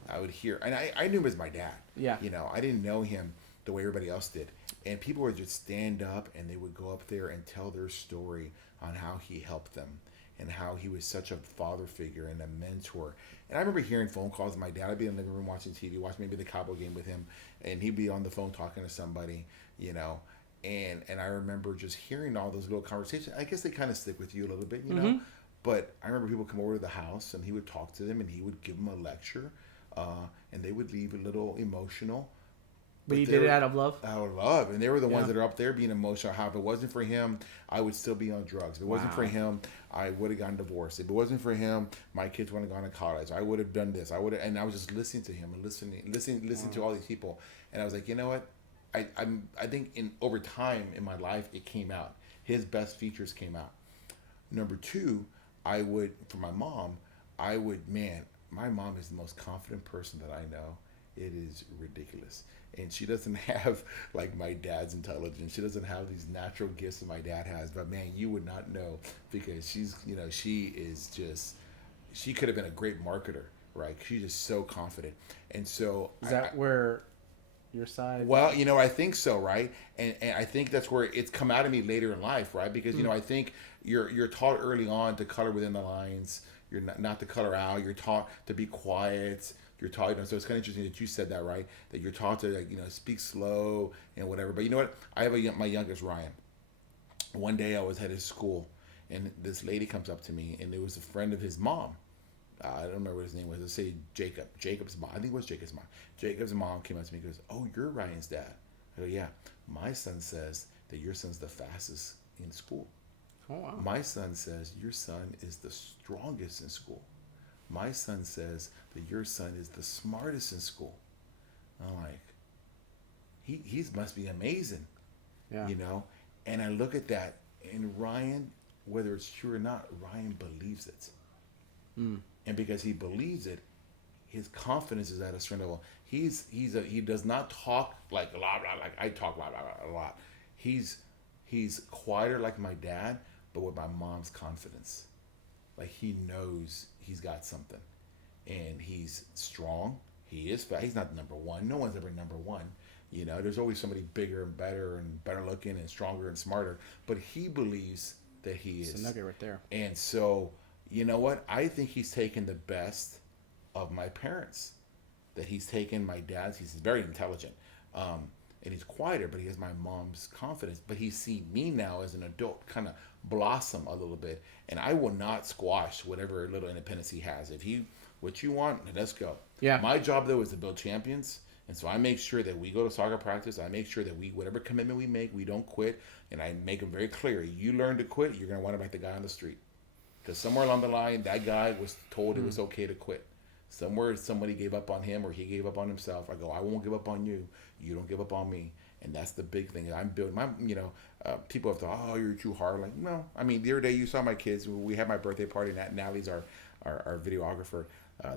I would hear, and I knew him as my dad. Yeah. I didn't know him the way everybody else did. And people would just stand up and they would go up there and tell their story on how he helped them and how he was such a father figure and a mentor. And I remember hearing phone calls of my dad. I'd be in the living room watching TV, watching maybe the Cowboy game with him, and he'd be on the phone talking to somebody, and I remember just hearing all those little conversations. I guess they kind of stick with you a little bit, know. But I remember people come over to the house and he would talk to them and he would give them a lecture, and they would leave a little emotional. But he did it out of love? Out of love. And they were the ones that are up there being emotional. How if it wasn't for him, I would still be on drugs. If it wasn't for him, I would have gotten divorced. If it wasn't for him, my kids wouldn't have gone to college. I would have done this. And I was just listening to him and listening to all these people. And I was like, you know what? I think over time in my life, it came out. His best features came out. Number two, for my mom, my mom is the most confident person that I know. It is ridiculous. And she doesn't have like my dad's intelligence. She doesn't have these natural gifts that my dad has. But man, you would not know because she could have been a great marketer, right? She's just so confident. And so is that where your side? Well, I think so, right? And I think that's where it's come out of me later in life, right? Because I think you're taught early on to color within the lines. You're not to color out. You're taught to be quiet. You're taught, so it's kind of interesting that you said that, right? That you're taught to, speak slow and whatever. But you know what? I have my youngest, Ryan. One day I was at his school, and this lady comes up to me, and it was a friend of his mom. I don't remember what his name was. Let's say Jacob. Jacob's mom. I think it was Jacob's mom. Jacob's mom came up to me and goes, "Oh, you're Ryan's dad." I go, "Yeah. My son says that your son's the fastest in school. Oh, wow. My son says your son is the strongest in school. My son says that your son is the smartest in school." I'm like, he must be amazing, yeah. And I look at that, and Ryan, whether it's true or not, Ryan believes it. And because he believes it, his confidence is at a certain level. He does not talk like blah blah like I talk blah blah blah a lot. He's quieter like my dad, but with my mom's confidence. Like he knows he's got something, and he's strong. He is fast. He's not number one. No one's ever number one. There's always somebody bigger and better looking and stronger and smarter. But he believes that he is. It's a nugget right there. And so, you know what? I think he's taken the best of my parents. That he's taken my dad's. He's very intelligent, and he's quieter, but he has my mom's confidence. But he's seen me now as an adult kind of blossom a little bit, and I will not squash whatever little independence he has. What you want, let's go. Yeah. My job though is to build champions, and so I make sure that we go to soccer practice. I make sure that whatever commitment we make, we don't quit, and I make them very clear. You learn to quit, you're gonna want to like the guy on the street, because somewhere along the line, that guy was told it was okay to quit. Somewhere somebody gave up on him or he gave up on himself. I go, I won't give up on you. You don't give up on me. And that's the big thing. I'm building my, people have thought, oh, you're too hard. Like, no. I mean, the other day you saw my kids. We had my birthday party. Natalie's our videographer,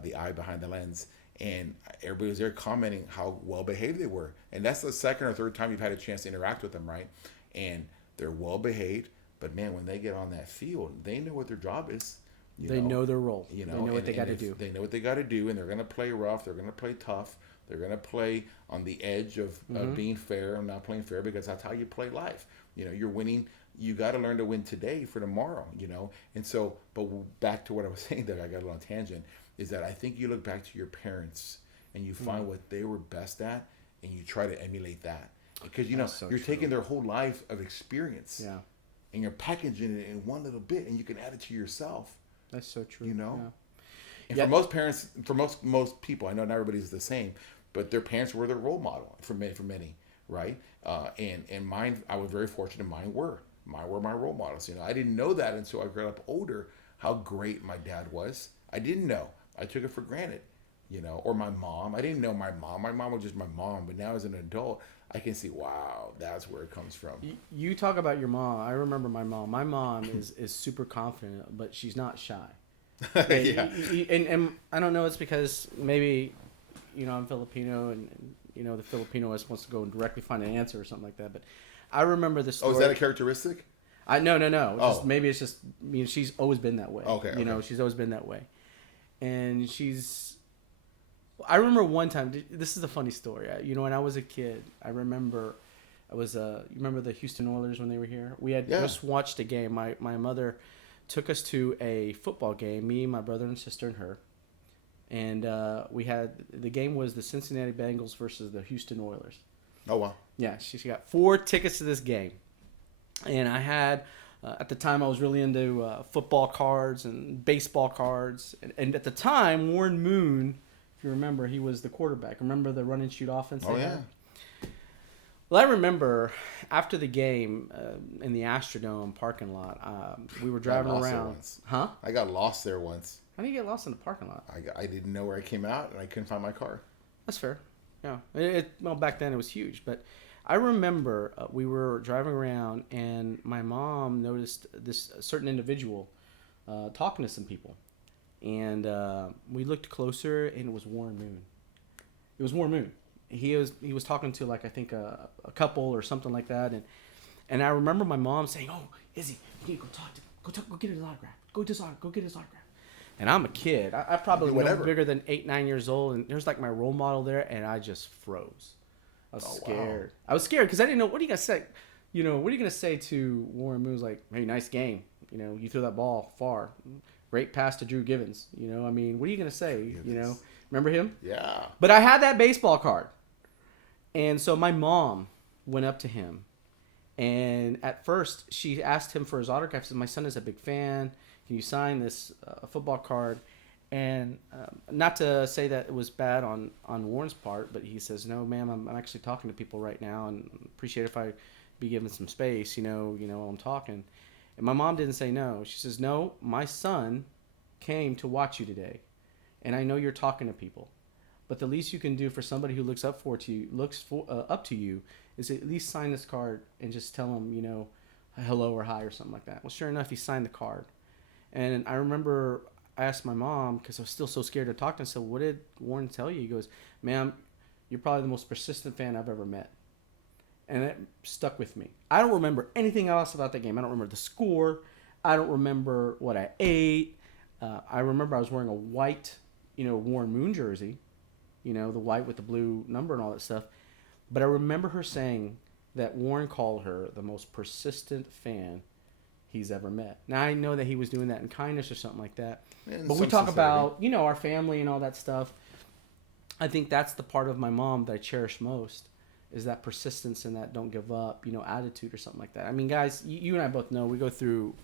the eye behind the lens. And everybody was there commenting how well behaved they were. And that's the second or third time you've had a chance to interact with them, right? And they're well behaved. But man, when they get on that field, they know what their job is. They know their role. They know what they got to do. They know what they got to do, and they're going to play rough. They're going to play tough. They're going to play on the edge of being fair and not playing fair, because that's how you play life. You're winning. You got to learn to win today for tomorrow. And so, but back to what I was saying there, I got a little tangent, is that I think you look back to your parents and you find what they were best at, and you try to emulate that, because you're taking their whole life of experience, and you're packaging it in one little bit, and you can add it to yourself. That's so true. And for most parents, for most people, I know not everybody's the same, but their parents were their role model for many, right? And mine, I was very fortunate. Mine were my role models. You know, I didn't know that until I grew up older how great my dad was. I didn't know. I took it for granted. You know, or my mom. I didn't know my mom. My mom was just my mom. But now as an adult, I can see, wow, that's where it comes from. You talk about your mom. I remember my mom. My mom is super confident, but she's not shy. Yeah. And I don't know. It's because maybe, you know, I'm Filipino, and you know, the Filipino wants to go and directly find an answer or something like that. But I remember the story. Oh, is that a characteristic? No. Oh. Maybe it's just, you know, she's always been that way. Okay. You know, she's always been that way, and I remember one time. This is a funny story. You know, when I was a kid, I remember you remember the Houston Oilers when they were here? We had just watched a game. My mother took us to a football game. Me, my brother and sister, and her. And the game was the Cincinnati Bengals versus the Houston Oilers. Oh wow! Yeah, she got 4 tickets to this game, and I had. At the time, I was really into football cards and baseball cards, and at the time, Warren Moon. If you remember, he was the quarterback. Remember the run and shoot offense? Oh, yeah. Well, I remember after the game in the Astrodome parking lot, we were driving around. Huh? I got lost there once. How do you get lost in the parking lot? I didn't know where I came out, and I couldn't find my car. That's fair. Yeah. Well, back then it was huge. But I remember we were driving around, and my mom noticed this certain individual talking to some people. And we looked closer, and it was Warren Moon. It was Warren Moon. He was talking to, like, I think a couple or something like that, and I remember my mom saying, "Oh, Izzy, you need to go get his autograph. Go get his autograph." And I'm a kid. I probably was bigger than 8, 9 years old, and there's like my role model there, and I just froze. I was scared. Wow. I was scared because I didn't know, what are you gonna say? You know, what are you gonna say to Warren Moon's like, "Hey, nice game. You know, you threw that ball far. Great pass to Drew Givens." You know, I mean, what are you gonna say? You know, remember him? Yeah. But I had that baseball card, and so my mom went up to him, and at first she asked him for his autograph. She said, "My son is a big fan. Can you sign this football card?" And not to say that it was bad on Warren's part, but he says, "No, ma'am, I'm actually talking to people right now, and appreciate if I be given some space. You know, I'm talking." And my mom didn't say no. She says, "No, my son came to watch you today, and I know you're talking to people, but the least you can do for somebody who looks up to you is at least sign this card and just tell him, you know, hello or hi or something like that." Well, sure enough, he signed the card, and I remember I asked my mom, because I was still so scared to talk to him. I said, "What did Warren tell you?" He goes, "Ma'am, you're probably the most persistent fan I've ever met." And it stuck with me. I don't remember anything else about that game. I don't remember the score. I don't remember what I ate. I remember I was wearing a white, Warren Moon jersey, the white with the blue number and all that stuff. But I remember her saying that Warren called her the most persistent fan he's ever met. Now, I know that he was doing that in kindness or something like that. But we talk about, our family and all that stuff. I think that's the part of my mom that I cherish most, is that persistence and that don't give up, attitude or something like that. I mean, guys, you and I both know we go through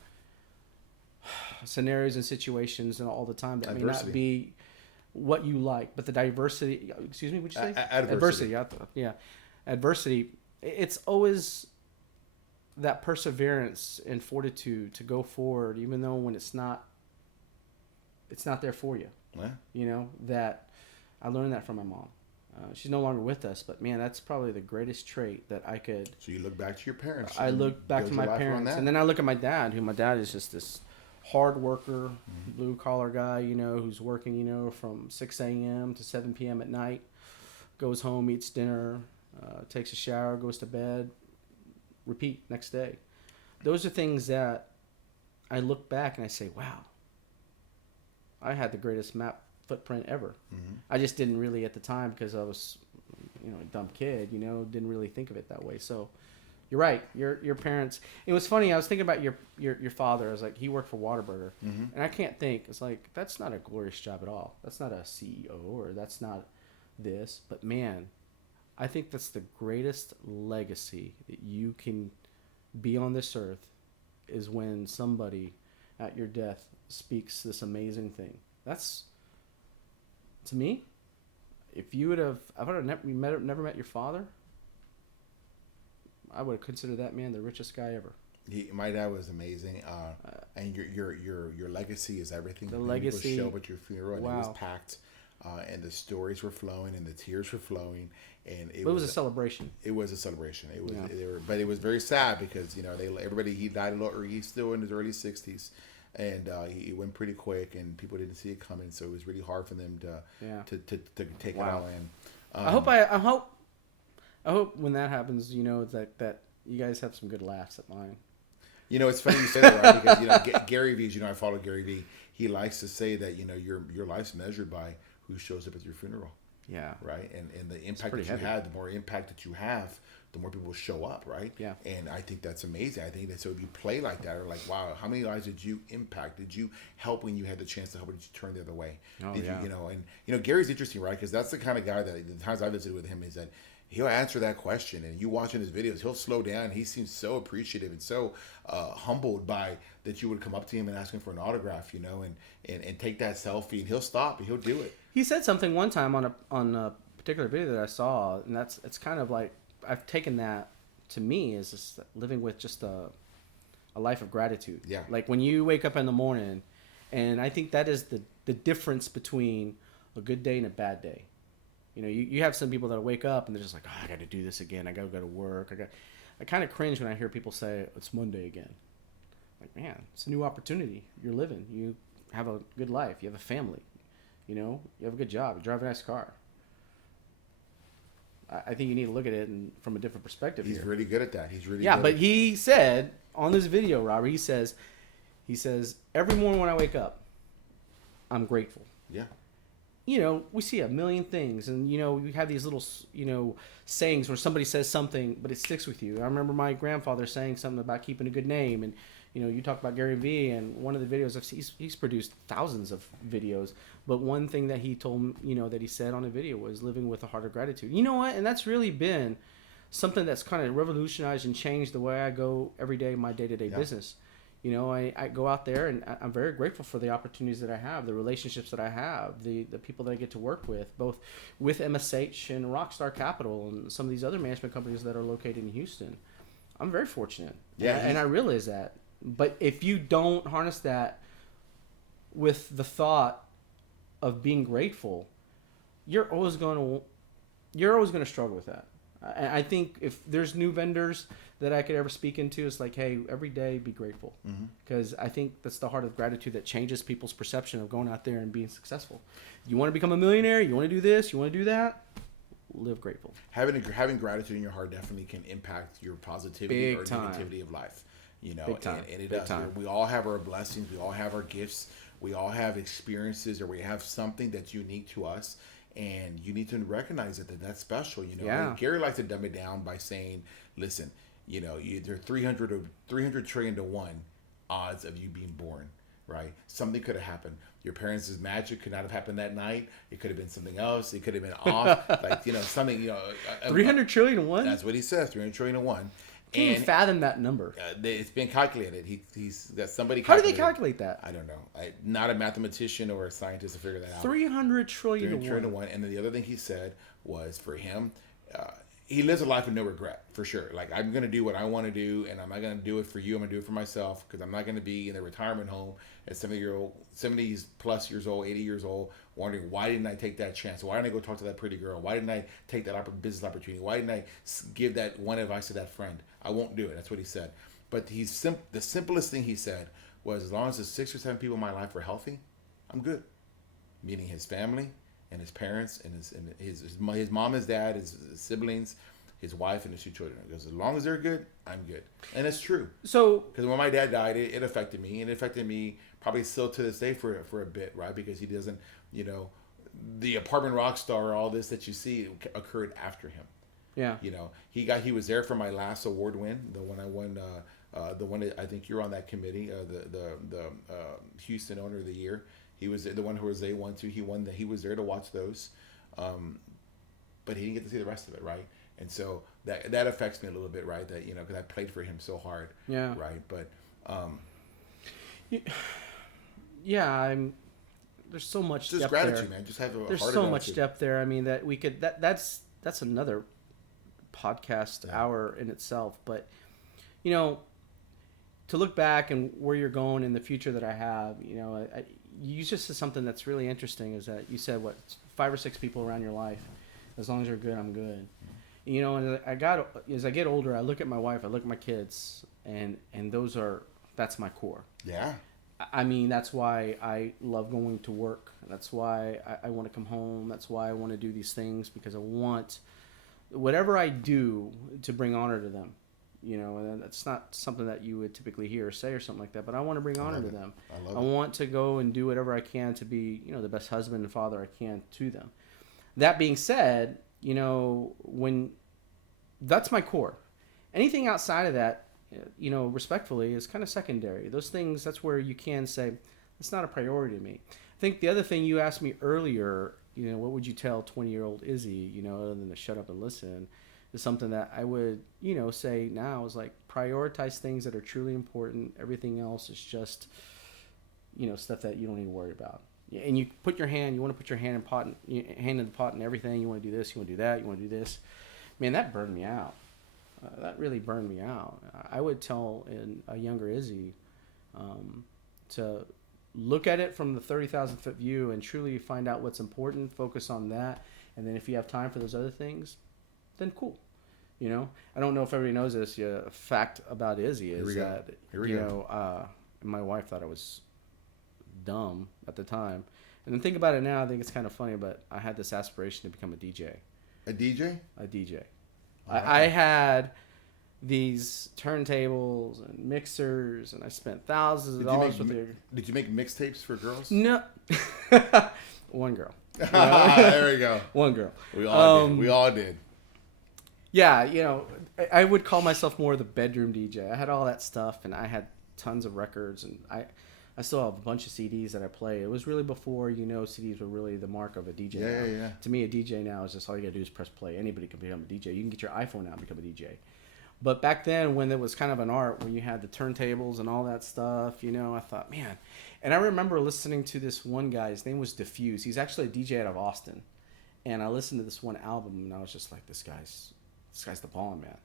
scenarios and situations and all the time that may not be what you like, but the diversity, excuse me, what'd you say? Adversity. Yeah. Adversity. It's always that perseverance and fortitude to go forward, even though when it's not there for you. Yeah. That I learned that from my mom. She's no longer with us, but man, that's probably the greatest trait that I could. So you look back to your parents. I look back to my parents, and then I look at my dad, my dad is just this hard worker, blue collar guy, who's working, from 6 a.m. to 7 p.m. at night, goes home, eats dinner, takes a shower, goes to bed, repeat next day. Those are things that I look back and I say, wow, I had the greatest map footprint ever. Mm-hmm. I just didn't really at the time, because I was, a dumb kid, didn't really think of it that way. So you're right. Your parents. It was funny. I was thinking about your father. I was like, he worked for Whataburger, and I can't think. It's like, that's not a glorious job at all. That's not a CEO, or that's not this. But man, I think that's the greatest legacy that you can be on this earth, is when somebody at your death speaks this amazing thing. That's, to me, if I would have never met your father, I would consider that man the richest guy ever. My dad was amazing, and your legacy is everything. The legacy. People show up at your funeral, and wow. It was packed, and the stories were flowing, and the tears were flowing, and it was a celebration. It was a celebration. It was, but it was very sad because he died a little. He's still in his early 60s, and he went pretty quick, and people didn't see it coming, so it was really hard for them to take wow. it all in. I hope when that happens, that you guys have some good laughs at mine. It's funny you say that, right? Because Gary Vee, I follow Gary Vee. He likes to say that your life's measured by who shows up at your funeral. Yeah. Right. And the impact that you have, the more impact that you have, the more people show up. Right. Yeah. And I think that's amazing. I think that so if you play like that, or like, wow, how many lives did you impact? Did you help when you had the chance to help? Or did you turn the other way? Oh, did yeah. And Gary's interesting, right? Because that's the kind of guy that the times I visited with him is that he'll answer that question, and you watching his videos, he'll slow down. He seems so appreciative and so humbled by that you would come up to him and ask him for an autograph, and take that selfie, and he'll stop and he'll do it. He said something one time on a particular video that I saw, and it's kind of like I've taken that to me as just living with just a life of gratitude. Yeah. Like when you wake up in the morning, and I think that is the difference between a good day and a bad day. You have some people that wake up and they're just like, oh, I got to do this again. I got to go to work. I kind of cringe when I hear people say it's Monday again. Like, man, it's a new opportunity. You're living. You have a good life. You have a family. You have a good job. You drive a nice car. I think you need to look at it from a different perspective. He's really good at that. He's really good. But he said on this video, Robert, he says, every morning when I wake up, I'm grateful. Yeah. We see a million things, and we have these little sayings where somebody says something but it sticks with you. I remember my grandfather saying something about keeping a good name, and you talk about Gary Vee, and one of the videos he's produced thousands of videos, but one thing that he told that he said on a video was living with a heart of gratitude. You know what? And that's really been something that's kind of revolutionized and changed the way I go every day in my day-to-day business. I go out there, and I'm very grateful for the opportunities that I have, the relationships that I have, the people that I get to work with, both with MSH and Rockstar Capital and some of these other management companies that are located in Houston. I'm very fortunate. Yeah, and I realize that. But if you don't harness that with the thought of being grateful, you're always going to struggle with that. I think if there's new vendors that I could ever speak into, it's like, hey, every day be grateful. Because I think that's the heart of gratitude that changes people's perception of going out there and being successful. You want to become a millionaire? You want to do this? You want to do that? Live grateful. Having gratitude in your heart definitely can impact your positivity or negativity of life. Big time. And it does. We all have our blessings. We all have our gifts. We all have experiences, or we have something that's unique to us. And you need to recognize that's special. Gary likes to dumb it down by saying, listen, there are 300 trillion to 1 odds of you being born, right? Something could have happened. Your parents' magic could not have happened that night. It could have been something else. It could have been off. Something, 300 trillion to 1? That's what he says, 300 trillion to 1. Can you fathom that number? It's been calculated. He's got somebody. How do they calculate that? I don't know. I'm not a mathematician or a scientist to figure that out. 300 trillion to 1. And then the other thing he said was, for him, he lives a life of no regret, for sure. Like, I'm going to do what I want to do, and I'm not going to do it for you. I'm going to do it for myself, because I'm not going to be in a retirement home at 70 plus years old, 80 years old, wondering, why didn't I take that chance? Why didn't I go talk to that pretty girl? Why didn't I take that business opportunity? Why didn't I give that one advice to that friend? I won't do it. That's what he said. But the simplest thing he said was, as long as the 6 or 7 people in my life are healthy, I'm good. Meaning his family and his parents and his mom, his dad, his siblings, his wife, and his 2 children. Because as long as they're good, I'm good. And it's true. So, because when my dad died, it affected me. And it affected me probably still to this day for a bit, right? Because he doesn't, the apartment rock star, all this that you see occurred after him. Yeah. He was there for my last award win, the one I won, the one that I think you're on that committee, the Houston Owner of the Year. He was the one Jose won to. He won that. He was there to watch those, but he didn't get to see the rest of it, right? And so that affects me a little bit, right? That because I played for him so hard, yeah, right. But there's so much just depth gratitude, there. man. Just have a there's heart so of much depth there. I mean, that we could that's another podcast hour in itself. But, you know, to look back and where you're going in the future that I have, you know, you just said something that's really interesting is that you said, 5 or 6 people around your life. As long as you're good, I'm good. You know, and as I get older, I look at my wife, I look at my kids, and that's my core. Yeah. I mean, that's why I love going to work. That's why I want to come home. That's why I want to do these things, because I want whatever I do to bring honor to them. You know, and that's not something that you would typically hear or say or something like that, but I want to bring honor to them. I want to go and do whatever I can to be, you know, the best husband and father I can to them. That being said, you know, that's my core. Anything outside of that, you know, respectfully, is kind of secondary. Those things, that's where you can say, it's not a priority to me. I think the other thing you asked me earlier, you know, what would you tell 20-year-old Izzy, you know, other than to shut up and listen, is something that I would, you know, say now is like, prioritize things that are truly important. Everything else is just, you know, stuff that you don't need to worry about. And you want to put your hand in the pot and everything. You want to do this, you want to do that, you want to do this. Man, that burned me out. That really burned me out. I would tell a younger Izzy to look at it from the 30,000 foot view and truly find out what's important, focus on that, and then if you have time for those other things, then cool. You know, I don't know if everybody knows this. A fact about Izzy is that, you know, my wife thought I was dumb at the time. And then think about it now, I think it's kind of funny, but I had this aspiration to become a DJ. A DJ? A DJ. I had these turntables and mixers, and I spent thousands of dollars with it. Did you make mixtapes for girls? No. One girl. You know? There we go. One girl. We all did. Yeah, you know, I would call myself more the bedroom DJ. I had all that stuff, and I had tons of records, and I still have a bunch of CDs that I play. It was really before, you know, CDs were really the mark of a DJ. Yeah. To me, a DJ now is just all you got to do is press play. Anybody can become a DJ. You can get your iPhone out and become a DJ. But back then, when it was kind of an art, when you had the turntables and all that stuff, you know, I thought, man. And I remember listening to this one guy. His name was Diffuse. He's actually a DJ out of Austin. And I listened to this one album, and I was just like, this guy's the bomb, man.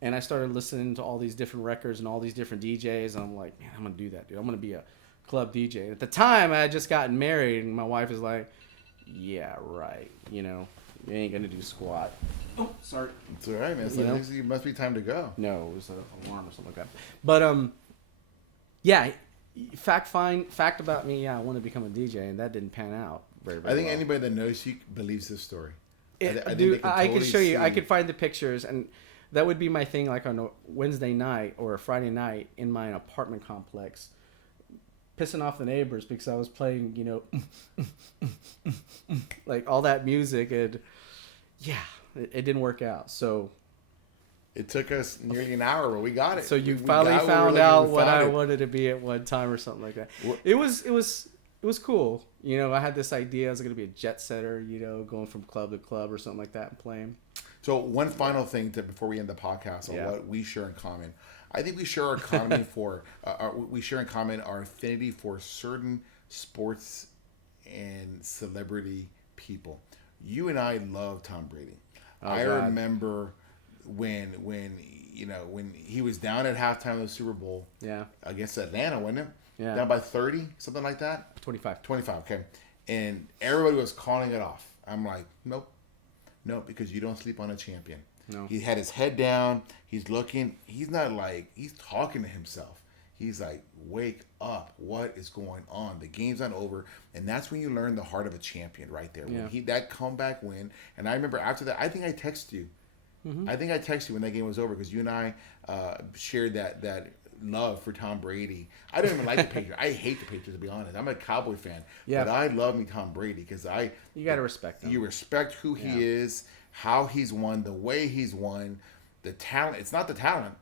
And I started listening to all these different records and all these different DJs. And I'm like, man, I'm going to do that, dude. I'm going to be a club DJ. At the time, I had just gotten married, and my wife is like, yeah, right. You know, you ain't going to do squat. Oh, sorry. It's all right, man. It must be time to go. No, it was an alarm or something like that. But, yeah, fact about me, yeah, I want to become a DJ, and that didn't pan out very, very I think well. anybody that knows you believes this story. I could show you. I could find the pictures, and that would be my thing, like on a Wednesday night or a Friday night in my apartment complex, pissing off the neighbors because I was playing, you know, like all that music, and yeah, it didn't work out. So it took us nearly an hour, but we got it. So you finally found out what I wanted to be at one time or something like that. It was cool. You know, I had this idea I was going to be a jet setter, you know, going from club to club or something like that and playing. So one final thing before we end the podcast on what we share in common. I think we share our common our affinity for certain sports and celebrity people. You and I love Tom Brady. I remember when he was down at halftime of the Super Bowl against Atlanta, wasn't it? Yeah. Down by 30, something like that? 25, okay. And everybody was calling it off. I'm like, nope, because you don't sleep on a champion. No. He had his head down. He's looking. He's not like, he's talking to himself. He's like, wake up. What is going on? The game's not over. And that's when you learn the heart of a champion right there. Yeah. When that comeback win. And I remember after that, I think I texted you. Mm-hmm. I think I texted you when that game was over because you and I shared that love for Tom Brady. I don't even like the Patriots. I hate the Patriots, to be honest. I'm a Cowboy fan. Yeah. But I love me Tom Brady because you got to respect him. You respect who he is, how he's won, the way he's won, the talent. It's not the talent.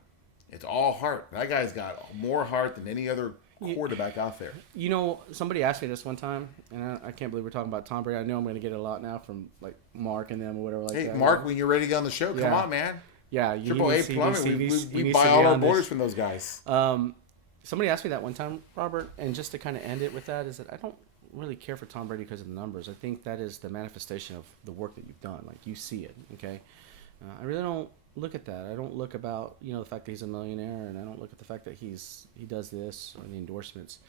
It's all heart. That guy's got more heart than any other quarterback out there. You know, somebody asked me this one time, and I can't believe we're talking about Tom Brady. I know I'm going to get it a lot now from like Mark and them or whatever like that. Hey, Mark, when you're ready to get on the show, come on, man. Yeah, Triple A Plumbing. We buy all our borders from those guys. Somebody asked me that one time, Robert, and just to kind of end it with that is that I don't really care for Tom Brady because of the numbers. I think that is the manifestation of the work that you've done. Like, you see it, okay? I really don't look at that. I don't look about, the fact that he's a millionaire, and I don't look at the fact that he does this or the endorsements.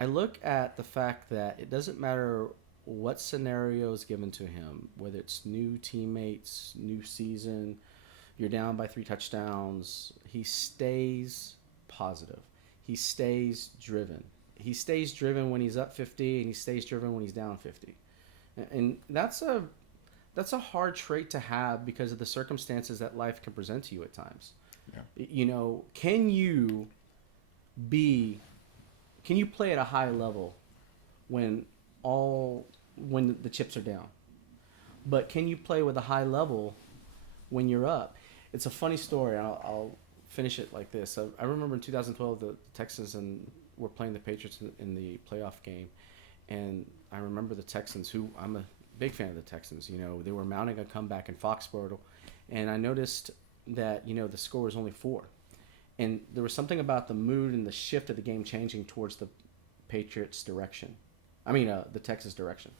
I look at the fact that it doesn't matter what scenario is given to him, whether it's new teammates, new season, you're down by 3 touchdowns, he stays positive. He stays driven. He stays driven when he's up 50, and he stays driven when he's down 50. And that's a hard trait to have because of the circumstances that life can present to you at times. Yeah. Can you play at a high level when the chips are down? But can you play with a high level when you're up? It's a funny story. I'll finish it like this. I remember in 2012 the Texans were playing the Patriots in the playoff game, and I remember the Texans, who I'm a big fan of the Texans. They were mounting a comeback in Foxborough, and I noticed that the score was only 4, and there was something about the mood and the shift of the game changing towards the Patriots' direction. The Texas direction.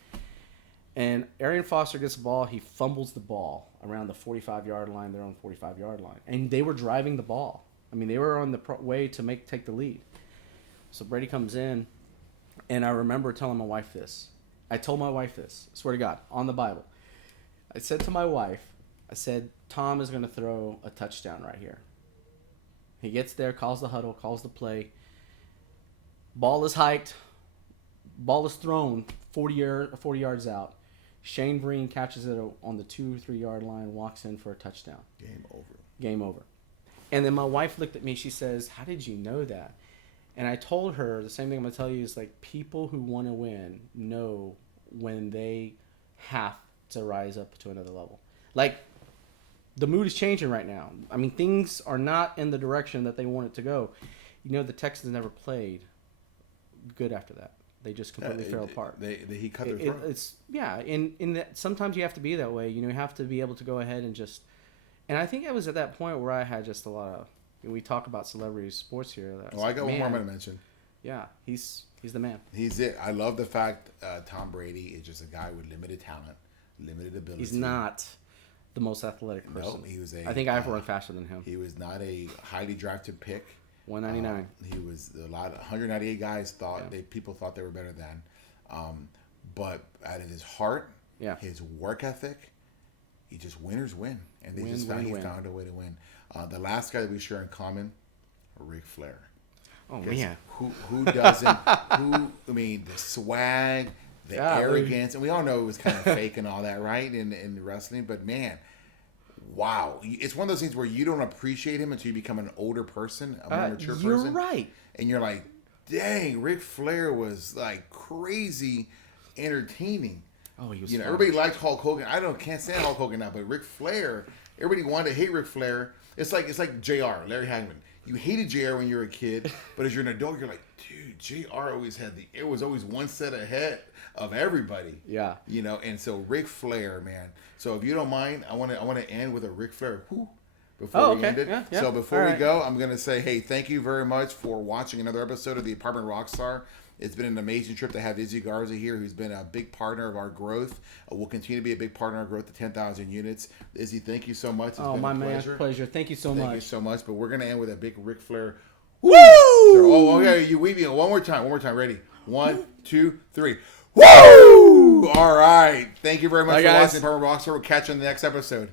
And Arian Foster gets the ball. He fumbles the ball around the 45-yard line, their own 45-yard line, and they were driving the ball. They were on the way to take the lead. So Brady comes in, and I remember telling my wife this. I told my wife this, swear to God, on the Bible. I said to my wife, Tom is going to throw a touchdown right here. He gets there, calls the huddle, calls the play. Ball is hiked. Ball is thrown 40 yards out. Shane Vereen catches it on the 2-3 yard line, walks in for a touchdown. Game over. And then my wife looked at me. She says, "How did you know that?" And I told her the same thing I'm going to tell you is people who want to win know when they have to rise up to another level. The mood is changing right now. Things are not in the direction that they want it to go. The Texans never played good after that. They just completely fell apart. He cut their throat. In that sometimes you have to be that way. You have to be able to go ahead and just. And I think I was at that point where I had just a lot of. We talk about celebrity sports here. I got one more I'm going to mention. Yeah, he's the man. He's it. I love the fact Tom Brady is just a guy with limited talent, limited ability. He's not the most athletic person. No, I think I've run faster than him. He was not a highly drafted pick. 199. He was 198 guys people thought they were better than, but out of his heart, his work ethic, winners win, and they found a way to win. The last guy that we share in common, Ric Flair. Oh man, who doesn't? The swag, the arrogance, and we all know it was kind of fake and all that, right? In wrestling, but man. Wow. It's one of those things where you don't appreciate him until you become an older person, a more mature person. You're right. And you're like, dang, Ric Flair was crazy entertaining. Oh, he was fun. Everybody liked Hulk Hogan. Can't stand Hulk Hogan now, but Ric Flair, everybody wanted to hate Ric Flair. It's like JR, Larry Hagman. You hated JR when you were a kid, but as you're an adult, you're like, dude, JR always it was always one set ahead of everybody. Yeah. And so Ric Flair, man. So if you don't mind, I want to end with a Ric Flair before we end it. Yeah. So before we go, I'm going to say, hey, thank you very much for watching another episode of the Apartment Rockstar. It's been an amazing trip to have Izzy Garza here, who's been a big partner of our growth. Will continue to be a big partner of our growth to 10,000 units. Izzy, thank you so much. It's been a pleasure. Thank you so much. Thank you so much. But we're going to end with a big Ric Flair. Woo! Okay, one more time. Ready? 1, 2, 3. Woo! All right. Thank you very much for watching Apartment Rockstar. We'll catch you on the next episode.